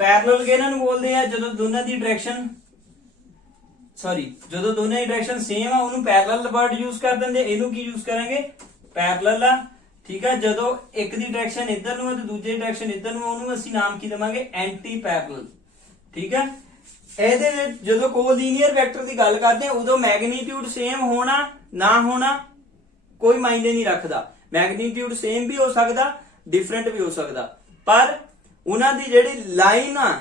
ਪੈਰਲਲ ਇਹਨਾਂ ਨੂੰ ਬੋਲਦੇ ਆ ਜਦੋਂ ਦੋਨਾਂ ਦੀ ਡਾਇਰੈਕਸ਼ਨ ਜਦੋਂ ਦੋਨਾਂ ਦੀ ਡਾਇਰੈਕਸ਼ਨ ਸੇਮ ਆ ਉਹਨੂੰ ਪੈਰਲਲ ਵਰਡ ਯੂਜ਼ ਕਰ ਦਿੰਦੇ। ਇਹਨੂੰ ਕੀ ਯੂਜ਼ ਕਰਾਂਗੇ? ਪੈਰਲਲ ਆ, ਠੀਕ ਆ। ਜਦੋਂ ਇੱਕ ਦੀ ਡਾਇਰੈਕਸ਼ਨ ਇੱਧਰ ਨੂੰ ਹੈ ਤੇ ਦੂਜੇ ਦੀ ਡਾਇਰੈਕਸ਼ਨ ਇੱਧਰ ਨੂੰ, ਉਹਨੂੰ ਅਸੀਂ ਨਾਮ ਕੀ ਦੇਵਾਂਗੇ? ਐਂਟੀ ਪੈਰਲਲ, ਠੀਕ ਆ। ਇਹਦੇ ਵਿੱਚ ਜਦੋਂ ਕੋਲੀਨੀਅਰ ਵੈਕਟਰ ਦੀ ਗੱਲ ਕਰਦੇ ਆ ਉਦੋਂ ਮੈਗਨੀਟਿਊਡ ਸੇਮ ਹੋਣਾ ਨਾ ਹੋਣਾ ਕੋਈ ਮਾਇਨੇ ਨਹੀਂ ਰੱਖਦਾ। ਮੈਗਨੀਟਿਊਡ ਸੇਮ ਵੀ ਹੋ ਸਕਦਾ, ਡਿਫਰੈਂਟ ਵੀ ਹੋ ਸਕਦਾ, ਪਰ ਉਹਨਾਂ ਦੀ ਜਿਹੜੀ ਲਾਈਨ ਆ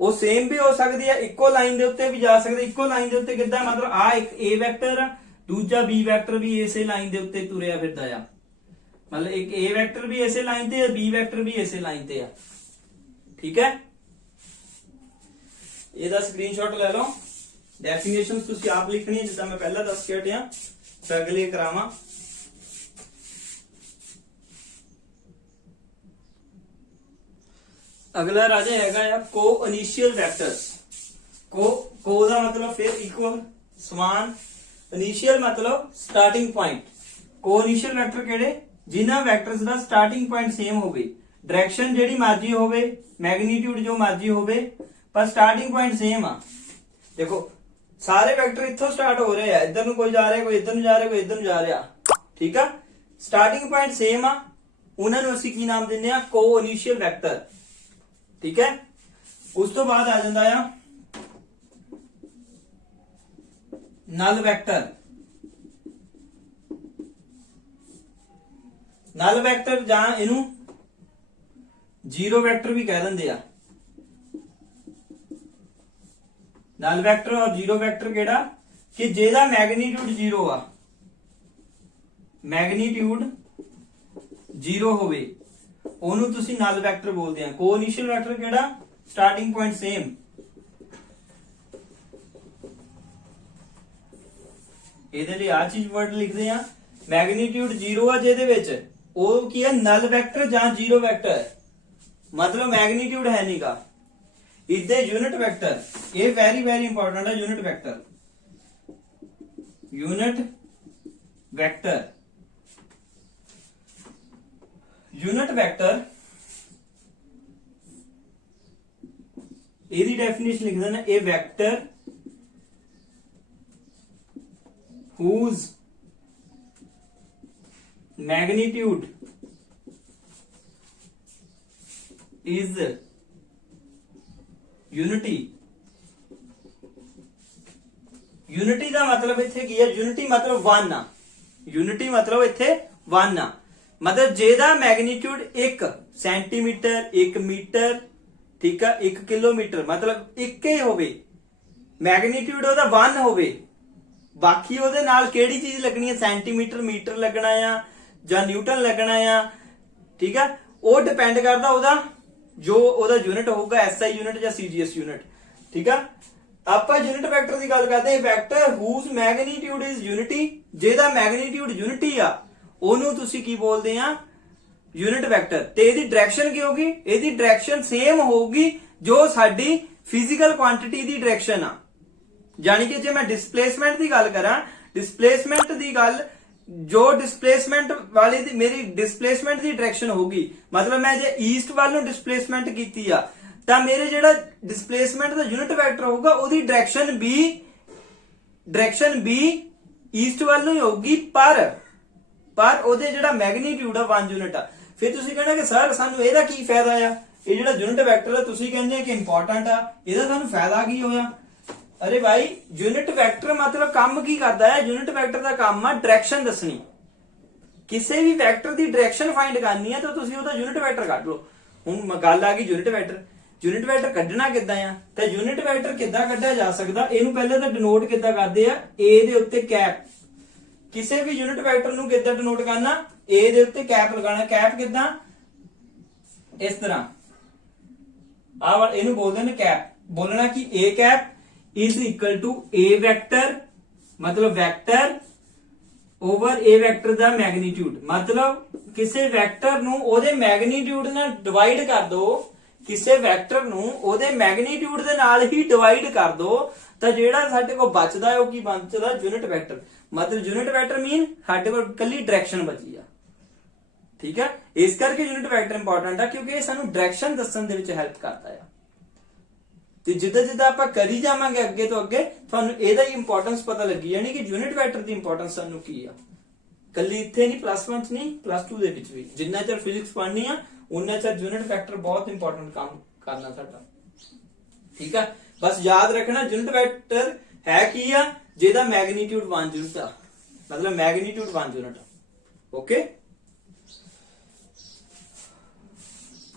ਉਹ ਸੇਮ ਵੀ ਹੋ ਸਕਦੀ ਹੈ, ਇੱਕੋ ਲਾਈਨ ਦੇ ਉੱਤੇ ਵੀ ਜਾ ਸਕਦੇ। ਇੱਕੋ ਲਾਈਨ ਦੇ ਉੱਤੇ ਕਿੱਦਾਂ? ਮਤਲਬ ਆ ਇੱਕ A ਵੈਕਟਰ ਆ, ਦੂਜਾ B ਵੈਕਟਰ ਵੀ ਇਸੇ ਲਾਈਨ ਦੇ ਉੱਤੇ ਤੁਰਿਆ ਫਿਰਦਾ ਆ। ਮਤਲਬ ਇੱਕ A ਵੈਕਟਰ ਵੀ ਇਸੇ ਲਾਈਨ ਤੇ ਆ, B ਵੈਕਟਰ ਵੀ ਇਸੇ ਲਾਈਨ ਤੇ ਆ, ਠੀਕ ਹੈ। ਇਹਦਾ ਸਕਰੀਨਸ਼ਾਟ ਲੈ ਲਓ। ਡੈਫੀਨੇਸ਼ਨਸ ਤੁਸੀਂ ਆਪ ਲਿਖਣੀ ਹੈ ਜਿੱਦਾਂ ਮੈਂ ਪਹਿਲਾਂ ਦੱਸ ਕੇ ਹਟਿਆ, ਫਿਰ ਅਗਲੇ ਕਰਾਵਾਂ। ਅਗਲਾ ਰਾਜਾ ਹੈਗਾ ਆ ਕੋ ਇਨੀਸ਼ੀਅਲ ਵੈਕਟਰਸ। ਕੋ ਦਾ ਮਤਲਬ ਫਿਰ ਇਕੁਅਲ, ਸਮਾਨ। ਇਨੀਸ਼ੀਅਲ ਮਤਲਬ ਸਟਾਰਟਿੰਗ ਪੁਆਇੰਟ। ਕੋ ਇਨੀਸ਼ੀਅਲ ਵੈਕਟਰ ਕਿਹੜੇ? ਜਿਨ੍ਹਾਂ ਵੈਕਟਰਸ ਦਾ ਸਟਾਰਟਿੰਗ ਪੁਆਇੰਟ ਸੇਮ ਹੋਵੇ, ਡਾਇਰੈਕਸ਼ਨ ਜਿਹੜੀ ਮਰਜ਼ੀ ਹੋਵੇ, ਮੈਗਨੀਟਿਊਡ ਜੋ ਮਰਜ਼ੀ ਹੋਵੇ, ਪਰ ਸਟਾਰਟਿੰਗ ਪੁਆਇੰਟ ਸੇਮ ਆ। ਦੇਖੋ ਸਾਰੇ ਵੈਕਟਰ ਇੱਥੋਂ ਸਟਾਰਟ ਹੋ ਰਹੇ ਆ, ਇੱਧਰ ਨੂੰ ਕੋਈ ਜਾ ਰਿਹਾ, ਕੋਈ ਇੱਧਰ ਨੂੰ ਜਾ ਰਿਹਾ, ਕੋਈ ਇੱਧਰ ਨੂੰ ਜਾ ਰਿਹਾ, ਠੀਕ ਆ। ਸਟਾਰਟਿੰਗ ਪੁਆਇੰਟ ਸੇਮ ਆ, ਉਹਨਾਂ ਨੂੰ ਅਸੀਂ ਕੀ ਨਾਮ ਦਿੰਦੇ ਆ? ਕੋ ਇਨੀਸ਼ੀਅਲ ਵੈਕਟਰ, ਠੀਕ ਹੈ। ਉਸ ਤੋਂ ਬਾਅਦ ਆ ਜਾਂਦਾ ਆ ਨਲ ਵੈਕਟਰ। ਨਲ ਵੈਕਟਰ ਜਾਂ ਇਹਨੂੰ ਜ਼ੀਰੋ ਵੈਕਟਰ ਵੀ ਕਹਿ ਦਿੰਦੇ ਆ। ਨਲ ਵੈਕਟਰ ਔਰ ਜ਼ੀਰੋ ਵੈਕਟਰ ਕਿਹੜਾ? ਕਿ ਜਿਹਦਾ ਮੈਗਨੀਟਿਊਡ ਜ਼ੀਰੋ ਆ, ਮੈਗਨੀਟਿਊਡ ਜ਼ੀਰੋ ਹੋਵੇ, ਉਹਨੂੰ ਤੁਸੀਂ ਨਲ ਵੈਕਟਰ ਬੋਲਦੇ ਆ। ਕੋ ਇਨੀਸ਼ੀਅਲ ਵੈਕਟਰ ਕਿਹੜਾ? Starting point same. ਇਹਦੇ ਲਈ ਆ ਚੀਜ਼ ਵਰਡ ਲਿਖਦੇ ਆ। ਮੈਗਨੀਟਿਊਡ ਜ਼ੀਰੋ ਆ ਜਿਹਦੇ ਵਿੱਚ, ਉਹ ਕੀ ਹੈ? ਨਲ ਵੈਕਟਰ ਜਾਂ ਜ਼ੀਰੋ ਵੈਕਟਰ। ਮਤਲਬ ਮੈਗਨੀਟਿਊਡ ਹੈ ਨਹੀਂਗਾ। ਇਸਦੇ ਯੂਨਿਟ ਵੈਕਟਰ, ਇਹ ਵੈਰੀ ਇੰਪੋਰਟੈਂਟ ਹੈ। Unit vector, unit vector, unit vector, ਇਹਦੀ ਡੈਫੀਨੇਸ਼ਨ ਲਿਖ ਦੇਣਾ। ਇਹ vector whose magnitude is unity। Unity ਦਾ ਮਤਲਬ ਇੱਥੇ ਕੀ ਹੈ? ਯੂਨਿਟੀ ਮਤਲਬ 1 ਆ। ਯੂਨਿਟੀ ਮਤਲਬ ਇੱਥੇ 1 ਆ। ਮਤਲਬ ਜਿਹਦਾ ਮੈਗਨੀਟਿਊਡ 1 ਸੈਂਟੀਮੀਟਰ, 1 ਮੀਟਰ, ਠੀਕ ਆ, 1 ਕਿਲੋਮੀਟਰ, ਮਤਲਬ ਇੱਕ ਹੀ ਹੋਵੇ, ਮੈਗਨੀਟਿਊਡ ਉਹਦਾ 1 ਹੋਵੇ। ਬਾਕੀ ਉਹਦੇ ਨਾਲ ਕਿਹੜੀ ਚੀਜ਼ ਲੱਗਣੀ ਹੈ? ਸੈਂਟੀਮੀਟਰ, ਮੀਟਰ ਲੱਗਣਾ ਆ ਜਾਂ ਨਿਊਟਨ ਲੱਗਣਾ ਆ, ਠੀਕ ਆ। ਉਹ ਡਿਪੈਂਡ ਕਰਦਾ ਉਹਦਾ ਜੋ ਉਹਦਾ ਯੂਨਿਟ ਹੋਊਗਾ, ਐਸਆਈ ਯੂਨਿਟ ਜਾਂ ਸੀਜੀਐਸ ਯੂਨਿਟ, ਠੀਕ ਆ। ਆਪਾਂ ਯੂਨਿਟ ਵੈਕਟਰ ਦੀ ਗੱਲ ਕਰਦੇ ਹਾਂ। Vector whose magnitude is unity, ਜਿਹਦਾ ਮੈਗਨੀਟਿਊਡ ਯੂਨਿਟੀ ਆ, ਉਹਨੂੰ ਤੁਸੀਂ ਕੀ ਬੋਲਦੇ ਆ? Unit vector. ਤੇ ਇਹਦੀ ਡਾਇਰੈਕਸ਼ਨ ਕੀ ਹੋਗੀ? ਇਹਦੀ ਡਾਇਰੈਕਸ਼ਨ ਸੇਮ ਹੋਊਗੀ ਜੋ ਸਾਡੀ ਫਿਜ਼ੀਕਲ ਕੁਆਂਟੀਟੀ ਦੀ ਡਾਇਰੈਕਸ਼ਨ ਆ। ਯਾਨੀ ਕਿ ਜੇ ਮੈਂ ਡਿਸਪਲੇਸਮੈਂਟ ਦੀ ਗੱਲ ਕਰਾਂ, ਡਿਸਪਲੇਸਮੈਂਟ ਦੀ ਗੱਲ, ਜੋ ਡਿਸਪਲੇਸਮੈਂਟ ਵਾਲੀ ਦੀ ਮੇਰੀ ਡਿਸਪਲੇਸਮੈਂਟ ਦੀ ਡਾਇਰੈਕਸ਼ਨ ਹੋਊਗੀ, ਮਤਲਬ ਮੈਂ ਜੇ ਈਸਟ ਵੱਲ ਨੂੰ ਡਿਸਪਲੇਸਮੈਂਟ ਕੀਤੀ ਆ ਤਾਂ ਮੇਰੇ ਜਿਹੜਾ ਡਿਸਪਲੇਸਮੈਂਟ ਦਾ ਯੂਨਿਟ ਵੈਕਟਰ ਹੋਊਗਾ ਉਹਦੀ ਡਾਇਰੈਕਸ਼ਨ ਵੀ ਈਸਟ ਵੱਲ ਨੂੰ ਹੀ ਹੋਊਗੀ, ਪਰ ਉਹਦੇ ਜਿਹੜਾ ਮੈਗਨੀਟਿਊਡ ਆ 1 ਯੂਨਿਟ ਆ। ਫਿਰ ਤੁਸੀਂ ਕਹਿਣਾ ਕਿ ਸਰ ਸਾਨੂੰ ਇਹਦਾ ਕੀ ਫਾਇਦਾ ਆ? ਇਹ ਜਿਹੜਾ ਯੂਨਿਟ ਵੈਕਟਰ ਆ ਤੁਸੀਂ ਕਹਿੰਦੇ ਆ ਕਿ ਇੰਪੋਰਟੈਂਟ ਆ, ਇਹਦਾ ਸਾਨੂੰ ਫਾਇਦਾ ਕੀ ਹੋਇਆ? ਅਰੇ ਭਾਈ, ਯੂਨਿਟ ਵੈਕਟਰ ਮਤਲਬ ਕੰਮ ਕੀ ਕਰਦਾ ਹੈ? ਯੂਨਿਟ ਵੈਕਟਰ ਦਾ ਕੰਮ ਆ ਡਾਇਰੈਕਸ਼ਨ ਦੱਸਣੀ। ਕਿਸੇ ਵੀ ਵੈਕਟਰ ਦੀ ਡਾਇਰੈਕਸ਼ਨ ਫਾਈਂਡ ਕਰਨੀ ਹੈ ਤਾਂ ਤੁਸੀਂ ਉਹਦਾ ਯੂਨਿਟ ਵੈਕਟਰ ਕੱਢ ਲਓ। ਹੁਣ ਗੱਲ ਆ ਗਈ ਯੂਨਿਟ ਵੈਕਟਰ। यूनिट वैक्टर कढना किद्दां आ ते यूनिट वैक्टर किद्दां कढिया जा सकदा इहनूं पहले तां डिनोट किद्दां करदे आ ए दे उत्ते कैप किसी भी यूनिट वैक्टर नूं किद्दां डिनोट करना ए दे उत्ते कैप लगाना कैप किद्दां इस तरह आ इहनूं बोलदे ने कैप बोलना कि A cap is equal to A vector मतलब वैक्टर ओवर ए वैक्टर दा मैग्नीट्यूड मतलब किसी वैक्टर नूं ओदे मैग्नीट्यूड नाल डिवाइड कर दो किसी वैक्टर नूं ओदे मैग्नीट्यूड दे नाल ही डिवाइड कर दो तां जेहड़ा साडे कोल बचदा है ओह की बनदा यूनिट वैक्टर मतलब यूनिट वैक्टर मीन साडे कोल कल्ली डायरेक्शन बची आ ठीक है इस करके यूनिट वैक्टर इंपॉर्टेंट है क्योंकि ये सानू डायरेक्शन दस्सण दे विच हेल्प करता है ਤੇ ਜਿੱਦਾਂ ਜਿੱਦਾਂ ਆਪਾਂ ਕਰੀ ਜਾਵਾਂਗੇ ਅੱਗੇ ਤੋਂ ਅੱਗੇ ਤੁਹਾਨੂੰ ਇਹਦਾ ਹੀ ਇੰਪੋਰਟੈਂਸ ਪਤਾ ਲੱਗੀ ਯਾਨੀ ਕਿ ਯੂਨਿਟ ਵੈਕਟਰ ਦੀ ਇੰਪੋਰਟੈਂਸ ਸਾਨੂੰ ਕੀ ਆ ਕੱਲੀ ਇੱਥੇ ਨਹੀਂ +1 ਚ ਨਹੀਂ +2 ਦੇ ਵਿੱਚ ਵੀ ਜਿੰਨਾ ਚਿਰ ਫਿਜ਼ਿਕਸ ਪੜ੍ਹਨੀ ਆ ਉਨਾ ਚਿਰ ਯੂਨਿਟ ਵੈਕਟਰ ਬਹੁਤ ਇੰਪੋਰਟੈਂਟ ਕੰਮ ਕਰਨਾ ਸਾਡਾ ਠੀਕ ਆ ਬਸ ਯਾਦ ਰੱਖਣਾ ਯੂਨਿਟ ਵੈਕਟਰ ਹੈ ਕੀ ਆ ਜਿਹਦਾ ਮੈਗਨੀਟਿਊਡ 1 ਯੂਨਿਟ ਆ ਮਤਲਬ ਮੈਗਨੀਟਿਊਡ 1 ਯੂਨਿਟ ਓਕੇ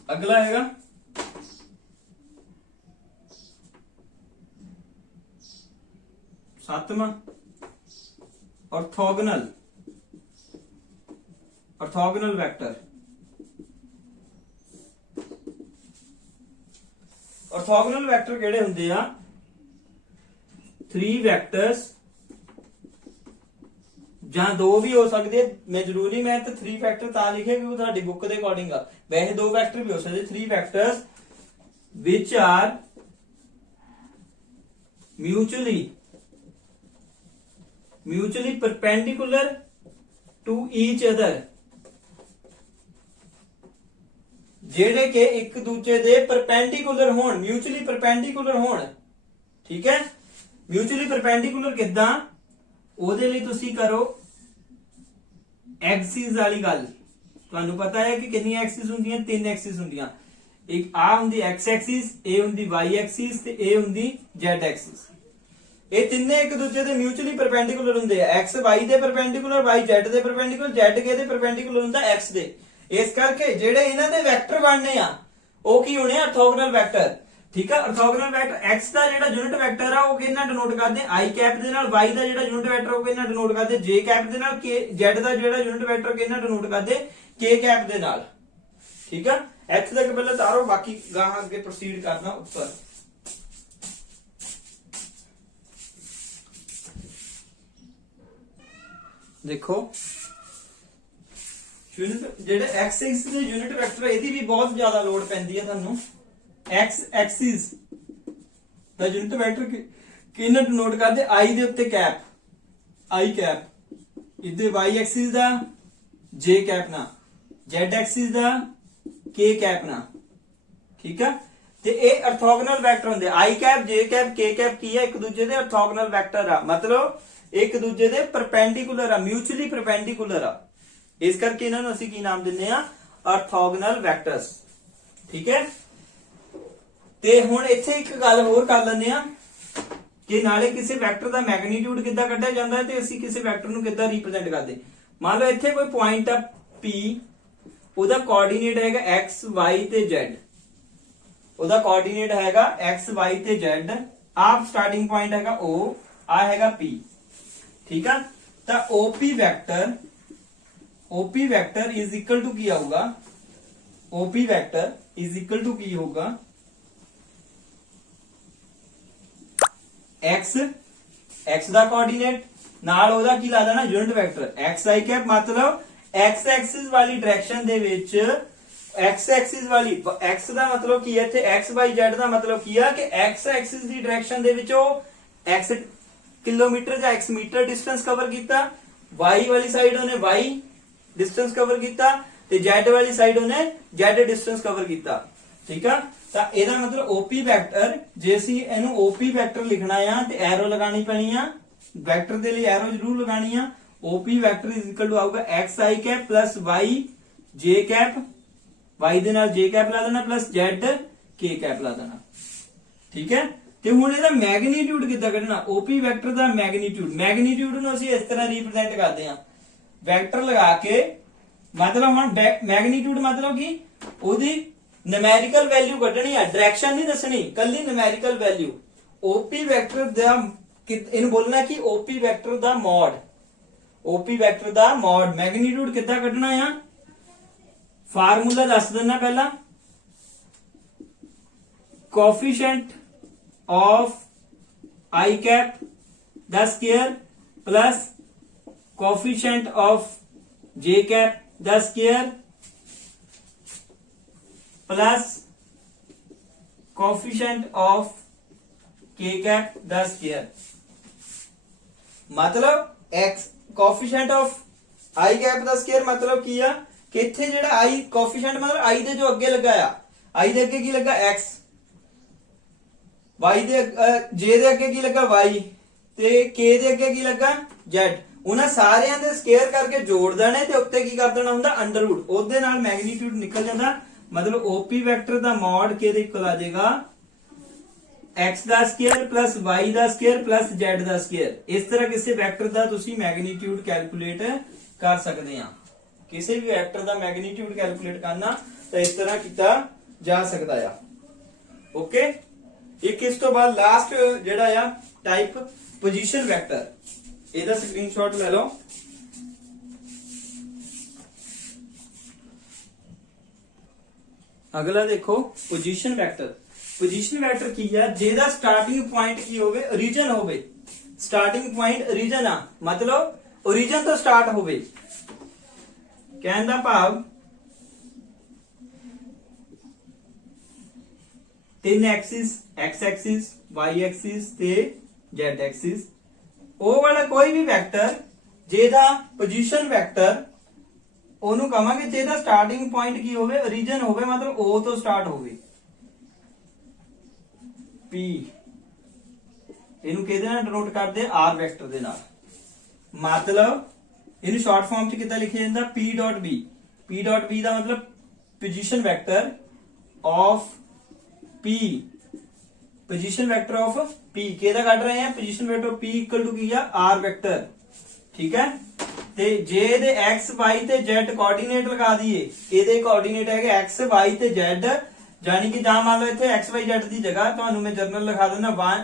ਅਗਲਾ ਹੈਗਾ सातवां ऑर्थोगोनल वेक्टर ऑर्थोगोनल वेक्टर किहड़े हुंदे आ 3 वैक्टर्स ਜਾਂ 2 भी हो सकते मैं जरूरी मैं तो 3 वैक्टर तां लिखे क्योंकि तुहाडी बुक दे अकॉर्डिंग आ वैसे 2 वैक्टर भी हो सकते 3 vectors which are mutually perpendicular to each other ਜਿਹੜੇ ਕਿ ਇੱਕ ਦੂਜੇ ਦੇ ਪਰਪੈਂਡੀਕੂਲਰ ਹੋਣ ਮਿਊਚੁਅਲੀ ਪਰਪੈਂਡੀਕੂਲਰ ਹੋਣ ਠੀਕ ਹੈ ਮਿਊਚੁਅਲੀ ਪਰਪੈਂਡੀਕੂਲਰ ਕਿਦਾਂ ਉਹਦੇ ਲਈ ਤੁਸੀਂ ਕਰੋ ਐਕਸਿਸ ਵਾਲੀ ਗੱਲ ਤੁਹਾਨੂੰ ਪਤਾ ਹੈ ਕਿ ਕਿੰਨੀਆਂ ਐਕਸਿਸ ਹੁੰਦੀਆਂ 3 ਐਕਸਿਸ ਹੁੰਦੀਆਂ ਇੱਕ ਆ ਹੁੰਦੀ ਐਕਸ ਐਕਸਿਸ ਇਹ ਹੁੰਦੀ ਵਾਈ ਐਕਸਿਸ ਤੇ ਇਹ ਹੁੰਦੀ ਜ਼ੈਡ ਐਕਸਿਸ ਇਹ ਤਿੰਨੇ ਇੱਕ ਦੂਜੇ ਦੇ ਮਿਊਚੁਅਲੀ ਪਰਪੈਂਡੀਕੂਲਰ ਹੁੰਦੇ ਆ x y ਦੇ ਪਰਪੈਂਡੀਕੂਲਰ y z ਦੇ ਪਰਪੈਂਡੀਕੂਲਰ z ਕਿਹਦੇ ਪਰਪੈਂਡੀਕੂਲਰ ਹੁੰਦਾ x ਦੇ ਇਸ ਕਰਕੇ ਜਿਹੜੇ ਇਹਨਾਂ ਦੇ ਵੈਕਟਰ ਬਣਨੇ ਆ ਉਹ ਕੀ ਹੋਣੇ ਆ ਆਰਥੋਗੋਨਲ ਵੈਕਟਰ ਠੀਕ ਆ ਆਰਥੋਗੋਨਲ ਵੈਕਟਰ x ਦਾ ਜਿਹੜਾ ਯੂਨਿਟ ਵੈਕਟਰ ਆ ਉਹ ਕਿਹਨਾਂ ਡਿਨੋਟ ਕਰਦੇ i ਕੈਪ ਦੇ ਨਾਲ y ਦਾ ਜਿਹੜਾ ਯੂਨਿਟ ਵੈਕਟਰ ਉਹ ਕਿਹਨਾਂ ਡਿਨੋਟ ਕਰਦੇ j ਕੈਪ ਦੇ ਨਾਲ k z ਦਾ ਜਿਹੜਾ ਯੂਨਿਟ ਵੈਕਟਰ ਕਿਹਨਾਂ ਡਿਨੋਟ ਕਰਦੇ k ਕੈਪ ਦੇ ਨਾਲ ਠੀਕ ਆ x ਤੱਕ ਪਹਿਲਾਂ ਤਾਰੋ ਬਾਕੀ ਗਾਹਾਂ ਅੱਗੇ ਪ੍ਰੋਸੀਡ ਕਰਨਾ ਉੱਪਰ देखो यूनिट जेडे x एक्सिस ਦੇ ਯੂਨਿਟ ਵੈਕਟਰ ਇਹਦੀ ਵੀ ਬਹੁਤ ਜ਼ਿਆਦਾ ਲੋਡ ਪੈਂਦੀ ਹੈ ਤੁਹਾਨੂੰ x ਐਕਸਿਸ ਦਾ ਯੂਨਿਟ ਵੈਕਟਰ ਕਿਹਨਾਂ ਡਿਨੋਟ ਕਰਦੇ i ਦੇ ਉੱਤੇ ਕੈਪ i ਕੈਪ ਇਹਦੇ y ਐਕਸਿਸ ਦਾ j ਕੈਪ ਨਾ z ਐਕਸਿਸ ਦਾ k ਕੈਪ ਨਾ ਠੀਕ ਆ ਤੇ ਇਹ ਆਰਥੋਗੋਨਲ ਵੈਕਟਰ ਹੁੰਦੇ i cap j cap k cap ਕੀ ਹੈ ਇੱਕ ਦੂਜੇ ਦੇ ਆਰਥੋਗੋਨਲ ਵੈਕਟਰ ਆ ਮਤਲਬ एक दूजे दे परपेंडिकुलर आ म्यूचुअली परपेंडिकुलर आ इस करके इन्हां नूं असीं की नाम दिंदे आ ऑर्थोगोनल वैक्टर्स ठीक है ते हुण इत्थे एक गल होर कर लैंदे आ कि नाले किसी वैक्टर दा मैग्नीट्यूड किद्दां कढिया जांदा है ते असीं किसी वैक्टर नूं किद्दां रिप्रेजेंट करदे मान लो इत्थे कोई पॉइंट आ P ओदा कोऑर्डिनेट हैगा x y ते z ओदा कोऑर्डिनेट हैगा x y ते z आप स्टार्टिंग पॉइंट हैगा O आ हैगा P ठीक है तो OP vector is equal to क्या होगा OP vector is equal to की होगा x ਦਾ कोऑर्डिनेट ਨਾਲ ਉਹਦਾ ਕੀ ਲਾ ਦੇਣਾ ਯੂਨਿਟ ਵੈਕਟਰ xi ਕੈਪ ਮਤਲਬ x ਐਕਸਿਸ ਵਾਲੀ ਡਾਇਰੈਕਸ਼ਨ ਦੇ ਵਿੱਚ x ਐਕਸਿਸ ਵਾਲੀ x ਦਾ ਮਤਲਬ ਕੀ ਹੈ ਇੱਥੇ x y z ਦਾ ਮਤਲਬ ਕੀ ਆ ਕਿ x ਐਕਸਿਸ ਦੀ ਡਾਇਰੈਕਸ਼ਨ ਦੇ ਵਿੱਚ ਉਹ x किलोमीटर या x मीटर डिस्टेंस कवर किया y वाली साइड उन्हें y डिस्टेंस कवर किया ते z वाली साइड उन्हें z डिस्टेंस कवर किया ठीक है तो ਇਹਦਾ मतलब OP ਵੈਕਟਰ ਜੇ ਅਸੀਂ ਇਹਨੂੰ OP ਵੈਕਟਰ ਲਿਖਣਾ ਆ ਤੇ ਐਰੋ ਲਗਾਣੀ ਪੈਣੀ ਆ ਵੈਕਟਰ ਦੇ ਲਈ ਐਰੋ ਜ਼ਰੂਰ ਲਗਾਣੀ ਆ OP vector is equal to ਆਊਗਾ xi cap plus y j cap y ਦੇ ਨਾਲ j ਕੈਪ ਲਾ ਦੇਣਾ ਪਲਸ z k ਕੈਪ ਲਾ ਦੇਣਾ ਠੀਕ ਹੈ ਤੇ ਹੁਣ ਇਹਦਾ ਮੈਗਨੀਟਿਊਡ ਕਿੱਦਾਂ ਕੱਢਣਾ OP ਵੈਕਟਰ ਦਾ ਮੈਗਨੀਟਿਊਡ ਨੂੰ ਅਸੀਂ ਇਸ ਤਰ੍ਹਾਂ ਰਿਪਰੈਜ਼ੈਂਟ ਕਰਦੇ ਹਾਂ ਵੈਕਟਰ ਲਗਾ ਕੇ मतलब हम मैग्नीट्यूड मतलब कि ਉਹਦੀ न्यूमेरिकल वैल्यू कढनी है, डायरेक्शन नहीं दसनी, कल्ली न्यूमेरिकल वैल्यू। ओपी वैक्टर दा इन बोलना कि ओपी वैक्टर दा मॉड, ओपी वैक्टर दा मॉड मैग्नीट्यूड कितना कढना है, फार्मूला दस देना पहला, coefficient of I cap the square plus coefficient of J cap the square plus coefficient of के कैप द स्क्वायर। मतलब x coefficient of I cap the square मतलब की आ कि इत्थे जेड़ा आई कोफिशिएंट मतलब आई दे जो अगे लगा आ, आई दे अगे की लगा एक्स, वाई दे जे दे अगे की लगा वाई ते के दे अगे की लगा जेड। उन्हां सारियां दे स्क्वायर करके जोड़ देने ते उत्ते की कर देना हुंदा अंडर रूट, ओदे नाल मैग्नीट्यूड निकल जांदा। मतलब ओपी वैक्टर दा मॉड के दे इक्वल आ जाएगा एक्स दा स्क्वायर प्लस वाई दा स्क्वायर प्लस जेड दा स्क्वायर। इस तरह किसी वैक्टर दा तुसी मैग्नीट्यूड कैलकुलेट कर सकते हैं। किसी भी वैक्टर दा मैग्नीट्यूड कैलकुलेट करना तो इस तरह किया जा सकता है। ओके, एक इस तो बाद लास्ट जेड़ा आ टाइप पोजीशन वैक्टर, ਇਹਦਾ स्क्रीनशॉट ले लो। अगला देखो पोजीशन वेक्टर। पोजीशन वेक्टर की है जेदा स्टार्टिंग पॉइंट की होवे ओरिजिन होवे, स्टार्टिंग पॉइंट ओरिजिन आ मतलब ओरिजिन तो स्टार्ट होवे। कहने दा भाव तीन axis X axis Y axis ते जेड एक्सिस, ਉਹ वाला कोई भी वेक्टर जेदा पोजीशन वेक्टर ਉਹਨੂੰ ਕਹਾਂਗੇ ਜਿਹਦਾ ਸਟਾਰਟਿੰਗ ਪੁਆਇੰਟ ਕੀ ਹੋਵੇ origin ਹੋਵੇ, ਮਤਲਬ O ਤੋਂ ਸਟਾਰਟ ਹੋਵੇ। P ਇਹਨੂੰ ਕਿਹਦੇ ਨਾਲ ਡਿਨੋਟ ਕਰਦੇ ਆ, R ਵੈਕਟਰ ਦੇ ਨਾਲ। ਮਤਲਬ ਇਹਨੂੰ ਸ਼ਾਰਟ ਫਾਰਮ ਚ ਕਿੱਦਾਂ ਲਿਖਿਆ ਜਾਂਦਾ, P.B। P.B ਦਾ ਮਤਲਬ position vector of P, position vector of P केदा ਕੱਢ ਰਹੇ हैं, position vector P equal to की आ R वेक्टर। ठीक है, ਤੇ ਜੇ ਦੇ x y ਤੇ z ਕੋਆਰਡੀਨੇਟ ਲਗਾ ਦਈਏ, ਇਹਦੇ ਕੋਆਰਡੀਨੇਟ ਹੈਗੇ x y ਤੇ z, ਯਾਨੀ ਕਿ ਜਾਂ ਮੰਨ ਲਓ ਇੱਥੇ x y z ਦੀ ਜਗ੍ਹਾ ਤੁਹਾਨੂੰ ਮੈਂ ਜਰਨਲ ਲਿਖਾ ਦਿੰਦਾ 1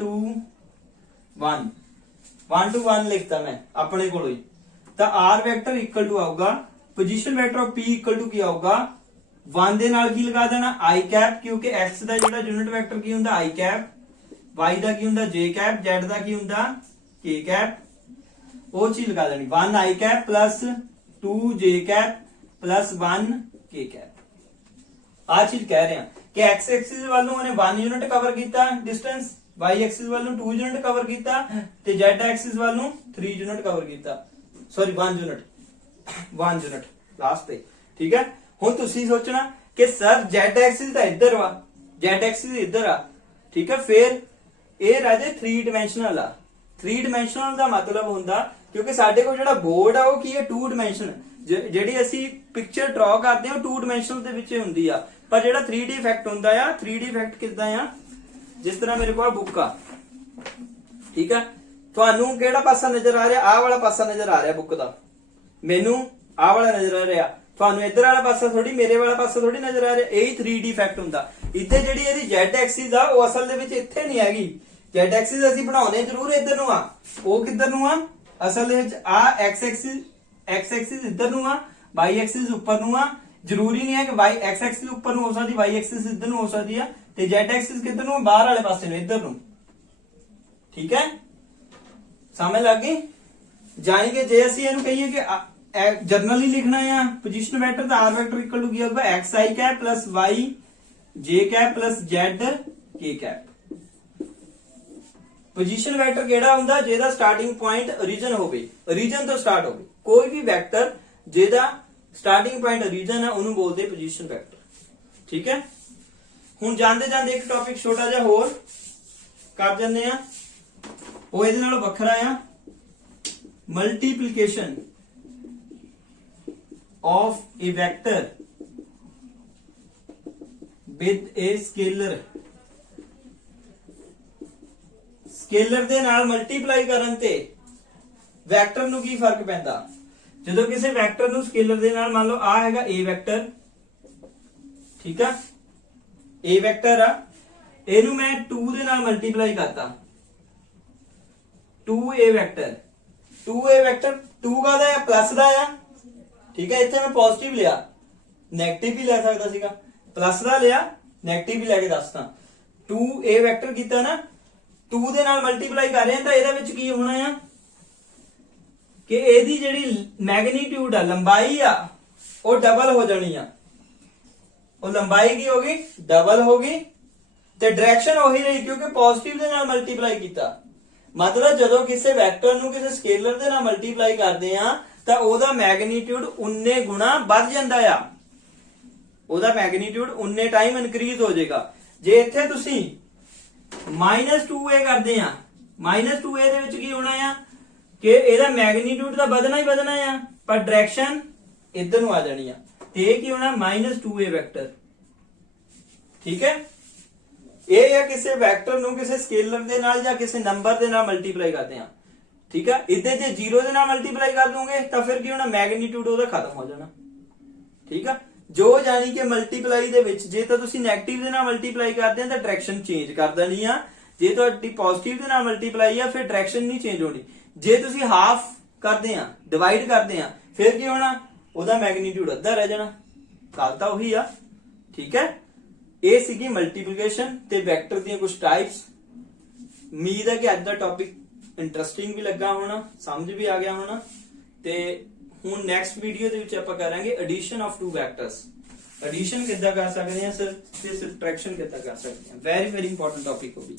2 1 1 to 1 ਲਿਖਤਾ ਮੈਂ ਆਪਣੇ ਕੋਲੋਂ ਹੀ। ਤਾਂ r ਵੈਕਟਰ ਇਕੁਅਲ ਟੂ ਆਊਗਾ position vector of P equal to ਕੀ ਆਊਗਾ 1 ਦੇ ਨਾਲ ਕੀ ਲਗਾ ਦੇਣਾ i ਕੈਪ, ਕਿਉਂਕਿ x ਦਾ ਜਿਹੜਾ ਯੂਨਿਟ ਵੈਕਟਰ ਕੀ ਹੁੰਦਾ i ਕੈਪ, y ਦਾ ਕੀ ਹੁੰਦਾ j ਕੈਪ, z ਦਾ ਕੀ ਹੁੰਦਾ k ਕੈਪ। ਉਹ ਚੀਜ਼ ਲਗਾ ਦੇਣੀ 1 i cap plus 2 j cap plus 1 k cap. ਆ ਚੀਜ਼ ਕਹਿ ਰਹੇ ਆ ਕਿ x ਐਕਸਿਸ ਵੱਲ ਨੂੰ ਉਹਨੇ 1 ਯੂਨਿਟ ਕਵਰ ਕੀਤਾ ਡਿਸਟੈਂਸ, y ਐਕਸਿਸ ਵੱਲ ਨੂੰ 2 ਯੂਨਿਟ ਕਵਰ ਕੀਤਾ ਤੇ z ਐਕਸਿਸ ਵੱਲ ਨੂੰ 3 ਯੂਨਿਟ ਕਵਰ ਕੀਤਾ, ਸੌਰੀ 1 ਯੂਨਿਟ ਲਾਸਟ ਤੇ। ਠੀਕ ਹੈ, ਹੁਣ ਤੁਸੀਂ ਸੋਚਣਾ ਕਿ ਸਰ z ਐਕਸਿਸ ਤਾਂ ਇੱਧਰ ਵਾ, z ਐਕਸਿਸ ਇੱਧਰ ਆ। ਠੀਕ ਹੈ, ਫਿਰ ਇਹ ਰਾਜੇ 3 ਡਾਈਮੈਂਸ਼ਨਲ ਆ। 3 ਡਾਈਮੈਂਸ਼ਨਲ ਦਾ ਮਤਲਬ ਹੁੰਦਾ ਕਿਉਂਕਿ ਸਾਡੇ ਕੋਲ ਜਿਹੜਾ ਬੋਰਡ ਆ ਉਹ ਕੀ ਹੈ 2 ਡਾਈਮੈਂਸ਼ਨ, ਜਿਹੜੀ ਅਸੀਂ ਪਿਕਚਰ ਡਰਾ ਕਰਦੇ ਹਾਂ ਉਹ 2 ਡਾਈਮੈਂਸ਼ਨਲ ਦੇ ਵਿੱਚ ਹੁੰਦੀ ਆ। ਪਰ ਜਿਹੜਾ 3D ਇਫੈਕਟ ਹੁੰਦਾ ਆ, 3D ਇਫੈਕਟ ਕਿੱਦਾਂ ਆ, ਜਿਸ ਤਰ੍ਹਾਂ ਮੇਰੇ ਕੋਲ ਬੁੱਕ ਆ। ਠੀਕ ਆ, ਤੁਹਾਨੂੰ ਕਿਹੜਾ ਪਾਸਾ ਨਜ਼ਰ ਆ ਰਿਹਾ, ਆਹ ਵਾਲਾ ਪਾਸਾ ਨਜ਼ਰ ਆ ਰਿਹਾ ਬੁੱਕ ਦਾ, ਮੈਨੂੰ ਆਹ ਵਾਲਾ ਨਜ਼ਰ ਆ ਰਿਹਾ, ਤੁਹਾਨੂੰ ਇੱਧਰ ਵਾਲਾ ਪਾਸਾ ਥੋੜੀ, ਮੇਰੇ ਵਾਲਾ ਪਾਸਾ ਥੋੜੀ ਨਜ਼ਰ ਆ ਰਿਹਾ। ਇਹ 3D ਇਫੈਕਟ ਹੁੰਦਾ। ਇੱਥੇ ਜਿਹੜੀ ਇਹਦੀ Z ਐਕਸਿਸ ਆ ਉਹ ਅਸਲ ਦੇ ਵਿੱਚ ਇੱਥੇ ਨਹੀਂ ਹੈਗੀ। Z ਐਕਸਿਸ ਅਸੀਂ ਬਣਾਉਣੇ ਜ਼ਰੂਰ ਇੱਧਰ ਨੂੰ ਆ, ਉਹ ਕਿੱਧਰ ਨੂੰ ਆ, ਅਸਲ ਦੇ ਵਿੱਚ ਆ x ਐਕਸਿਸ ਇੱਧਰ ਨੂੰ ਆ, y ਐਕਸਿਸ ਉੱਪਰ ਨੂੰ ਆ। ਜ਼ਰੂਰੀ ਨਹੀਂ ਹੈ ਕਿ y x ਐਕਸਿਸ ਉੱਪਰ ਨੂੰ ਹੋ ਸਕਦੀ, y ਐਕਸਿਸ ਇੱਧਰ ਨੂੰ ਹੋ ਸਕਦੀ ਆ, ਤੇ Z ਐਕਸਿਸ ਕਿੱਧਰ ਨੂੰ, ਬਾਹਰ ਵਾਲੇ ਪਾਸੇ ਨੂੰ, ਇੱਧਰ ਨੂੰ। ਠੀਕ ਹੈ, ਸਮਝ ਲੱਗ ਗਈ। ਜਾਨੀ ਕਿ ਜੇ ਅਸੀਂ ਇਹਨੂੰ ਕਹੀਏ ਕਿ ਜਰਨਲੀ ਲਿਖਣਾ ਆ ਪੋਜੀਸ਼ਨ ਵੈਕਟਰ ਦਾ r ਵੈਕਟਰ ਇਕੁਅਲ ਟੂ ਕੀ ਹੋਊਗਾ xi cap plus y j cap plus z k cap. Position vector केड़ा हुंदा जेदा स्टार्टिंग पॉइंट ओरिजिन होवे, ओरिजिन तो स्टार्ट होवे। कोई भी वेक्टर जेदा स्टार्टिंग पॉइंट ओरिजिन है उन्होंने बोलते पोजीशन वेक्टर। ठीक है, हुण जांदे जांदे एक टॉपिक छोटा जिहा होर कर जन्ने आ, ਉਹ ਇਹਦੇ ਨਾਲੋਂ ਵੱਖਰਾ ਆ, multiplication of a vector with a scalar। Scaler ਦੇ ਨਾਲ ਮਲਟੀਪਲਾਈ ਕਰਨ ਤੇ ਵੈਕਟਰ ਨੂੰ ਕੀ ਫਰਕ ਪੈਂਦਾ। ਜਦੋਂ ਕਿਸੇ ਵੈਕਟਰ ਨੂੰ ਸਕੇਲਰ ਦੇ ਨਾਲ, ਮੰਨ ਲਓ ਆ ਹੈਗਾ a ਵੈਕਟਰ, ਠੀਕ ਆ a ਵੈਕਟਰ ਆ ਇਹਨੂੰ ਮੈਂ 2 ਦੇ ਨਾਲ ਮਲਟੀਪਲਾਈ ਕਰਤਾ 2a ਵੈਕਟਰ 2 ਕਾਹਦਾ ਹੈ ਪਲੱਸ ਦਾ ਆ ਠੀਕ ਹੈ ਇੱਥੇ ਮੈਂ ਪੋਜ਼ਿਟਿਵ ਲਿਆ ਨੈਗੇਟਿਵ ਵੀ ਲੈ ਸਕਦਾ ਸੀਗਾ ਪਲੱਸ ਦਾ ਲਿਆ ਨੈਗੇਟਿਵ ਵੀ ਲੈ ਕੇ ਦੱਸਤਾ 2a ਵੈਕਟਰ ਕੀਤਾ ਨਾ 2 ਦੇ ਨਾਲ ਮਲਟੀਪਲਾਈ ਕਰ ਰਹੇ ਹਾਂ ਤਾਂ ਇਹਦੇ ਵਿੱਚ ਕੀ ਹੋਣਾ ਆ ਕਿ ਇਹਦੀ ਜਿਹੜੀ ਮੈਗਨੀਟਿਊਡ ਆ ਲੰਬਾਈ ਆ ਉਹ ਡਬਲ ਹੋ ਜਾਣੀ ਆ ਉਹ ਲੰਬਾਈ ਕੀ ਹੋਗੀ ਡਬਲ ਹੋਗੀ ਤੇ ਡਾਇਰੈਕਸ਼ਨ ਉਹੀ ਰਹੀ ਕਿਉਂਕਿ ਪੋਜ਼ਿਟਿਵ ਦੇ ਨਾਲ ਮਲਟੀਪਲਾਈ ਕੀਤਾ ਮਤਲਬ ਜਦੋਂ ਕਿਸੇ ਵੈਕਟਰ ਨੂੰ ਕਿਸੇ ਸਕੇਲਰ ਦੇ ਨਾਲ ਮਲਟੀਪਲਾਈ ਕਰਦੇ ਆ ਤਾਂ ਉਹਦਾ ਮੈਗਨੀਟਿਊਡ ਉਨੇ ਗੁਣਾ ਵੱਧ ਜਾਂਦਾ ਆ ਉਹਦਾ ਮੈਗਨੀਟਿਊਡ ਉਨੇ ਟਾਈਮ ਇਨਕਰੀਜ਼ ਹੋ ਜਾਏਗਾ ਜੇ ਇੱਥੇ ਤੁਸੀਂ -2a ਕਰਦੇ ਆ -2a ਦੇ ਵਿੱਚ ਕੀ ਹੋਣਾ ਆ ਕਿ ਇਹਦਾ ਮੈਗਨੀਟਿਊਡ ਤਾਂ ਵਧਣਾ ਹੀ ਵਧਣਾ ਆ ਪਰ ਡਾਇਰੈਕਸ਼ਨ ਇੱਧਰ ਨੂੰ ਆ ਜਾਣੀ ਆ ਤੇ ਇਹ ਕੀ ਹੋਣਾ -2a ਵੈਕਟਰ ਠੀਕ ਹੈ ਇਹ ਆ ਕਿਸੇ ਵੈਕਟਰ ਨੂੰ ਕਿਸੇ ਸਕੇਲਰ ਦੇ ਨਾਲ ਜਾਂ ਕਿਸੇ ਨੰਬਰ ਦੇ ਨਾਲ ਮਲਟੀਪਲਾਈ ਕਰਦੇ ਆ ਠੀਕ ਹੈ ਇੱਥੇ ਜੇ 0 ਦੇ ਨਾਲ ਮਲਟੀਪਲਾਈ ਕਰ ਦੋਗੇ ਤਾਂ ਫਿਰ ਕੀ ਹੋਣਾ ਮੈਗਨੀਟਿਊਡ ਉਹਦਾ ਖਤਮ ਹੋ ਜਾਣਾ ਠੀਕ ਆ ਜੋ ਜਾਨੀ ਕਿ ਮਲਟੀਪਲਾਈ ਦੇ ਵਿੱਚ ਜੇ ਤਾਂ ਤੁਸੀਂ 네ਗੇਟਿਵ ਦੇ ਨਾਲ ਮਲਟੀਪਲਾਈ ਕਰਦੇ ਆ ਤਾਂ ਡਾਇਰੈਕਸ਼ਨ ਚੇਂਜ ਕਰ ਦੇਣੀ ਆ ਜੇ ਤੁਹਾਡੀ ਪੋਜ਼ਿਟਿਵ ਦੇ ਨਾਲ ਮਲਟੀਪਲਾਈ ਆ ਫਿਰ ਡਾਇਰੈਕਸ਼ਨ ਨਹੀਂ ਚੇਂਜ ਹੋਣੀ ਜੇ ਤੁਸੀਂ ਹਾਫ ਕਰਦੇ ਆ ਡਿਵਾਈਡ ਕਰਦੇ ਆ ਫਿਰ ਕੀ ਹੋਣਾ ਉਹਦਾ ਮੈਗਨੀਟਿਊਡ ਅੱਧਾ ਰਹਿ ਜਾਣਾ ਗੱਲ ਤਾਂ ਉਹੀ ਆ ਠੀਕ ਹੈ ਇਹ ਸੀਗੀ ਮਲਟੀਪਲੀਕੇਸ਼ਨ ਤੇ ਵੈਕਟਰ ਦੀਆਂ ਕੁਝ ਟਾਈਪਸ ਉਮੀਦ ਹੈ ਕਿ ਅੱਜ ਦਾ ਟੌਪਿਕ ਇੰਟਰਸਟਿੰਗ ਵੀ ਲੱਗਾ ਹੋਣਾ ਸਮਝ ਵੀ ਆ ਗਿਆ ਹੋਣਾ ਤੇ ਹੁਣ ਨੈਕਸਟ ਵੀਡੀਓ ਦੇ ਵਿੱਚ ਆਪਾਂ ਕਰਾਂਗੇ edition of to vectors edition ਕਿੱਦਾਂ ਕਰ ਸਕਦੇ ਆ ਸਰ ਤੇ ਸਬਟ੍ਰੈਕਸ਼ਨ ਕਿੱਦਾਂ ਕਰ ਸਕਦੇ ਆ ਵੈਰੀ ਇੰਪੋਰਟੈਂਟ ਟੌਪਿਕ ਹੋਗੀ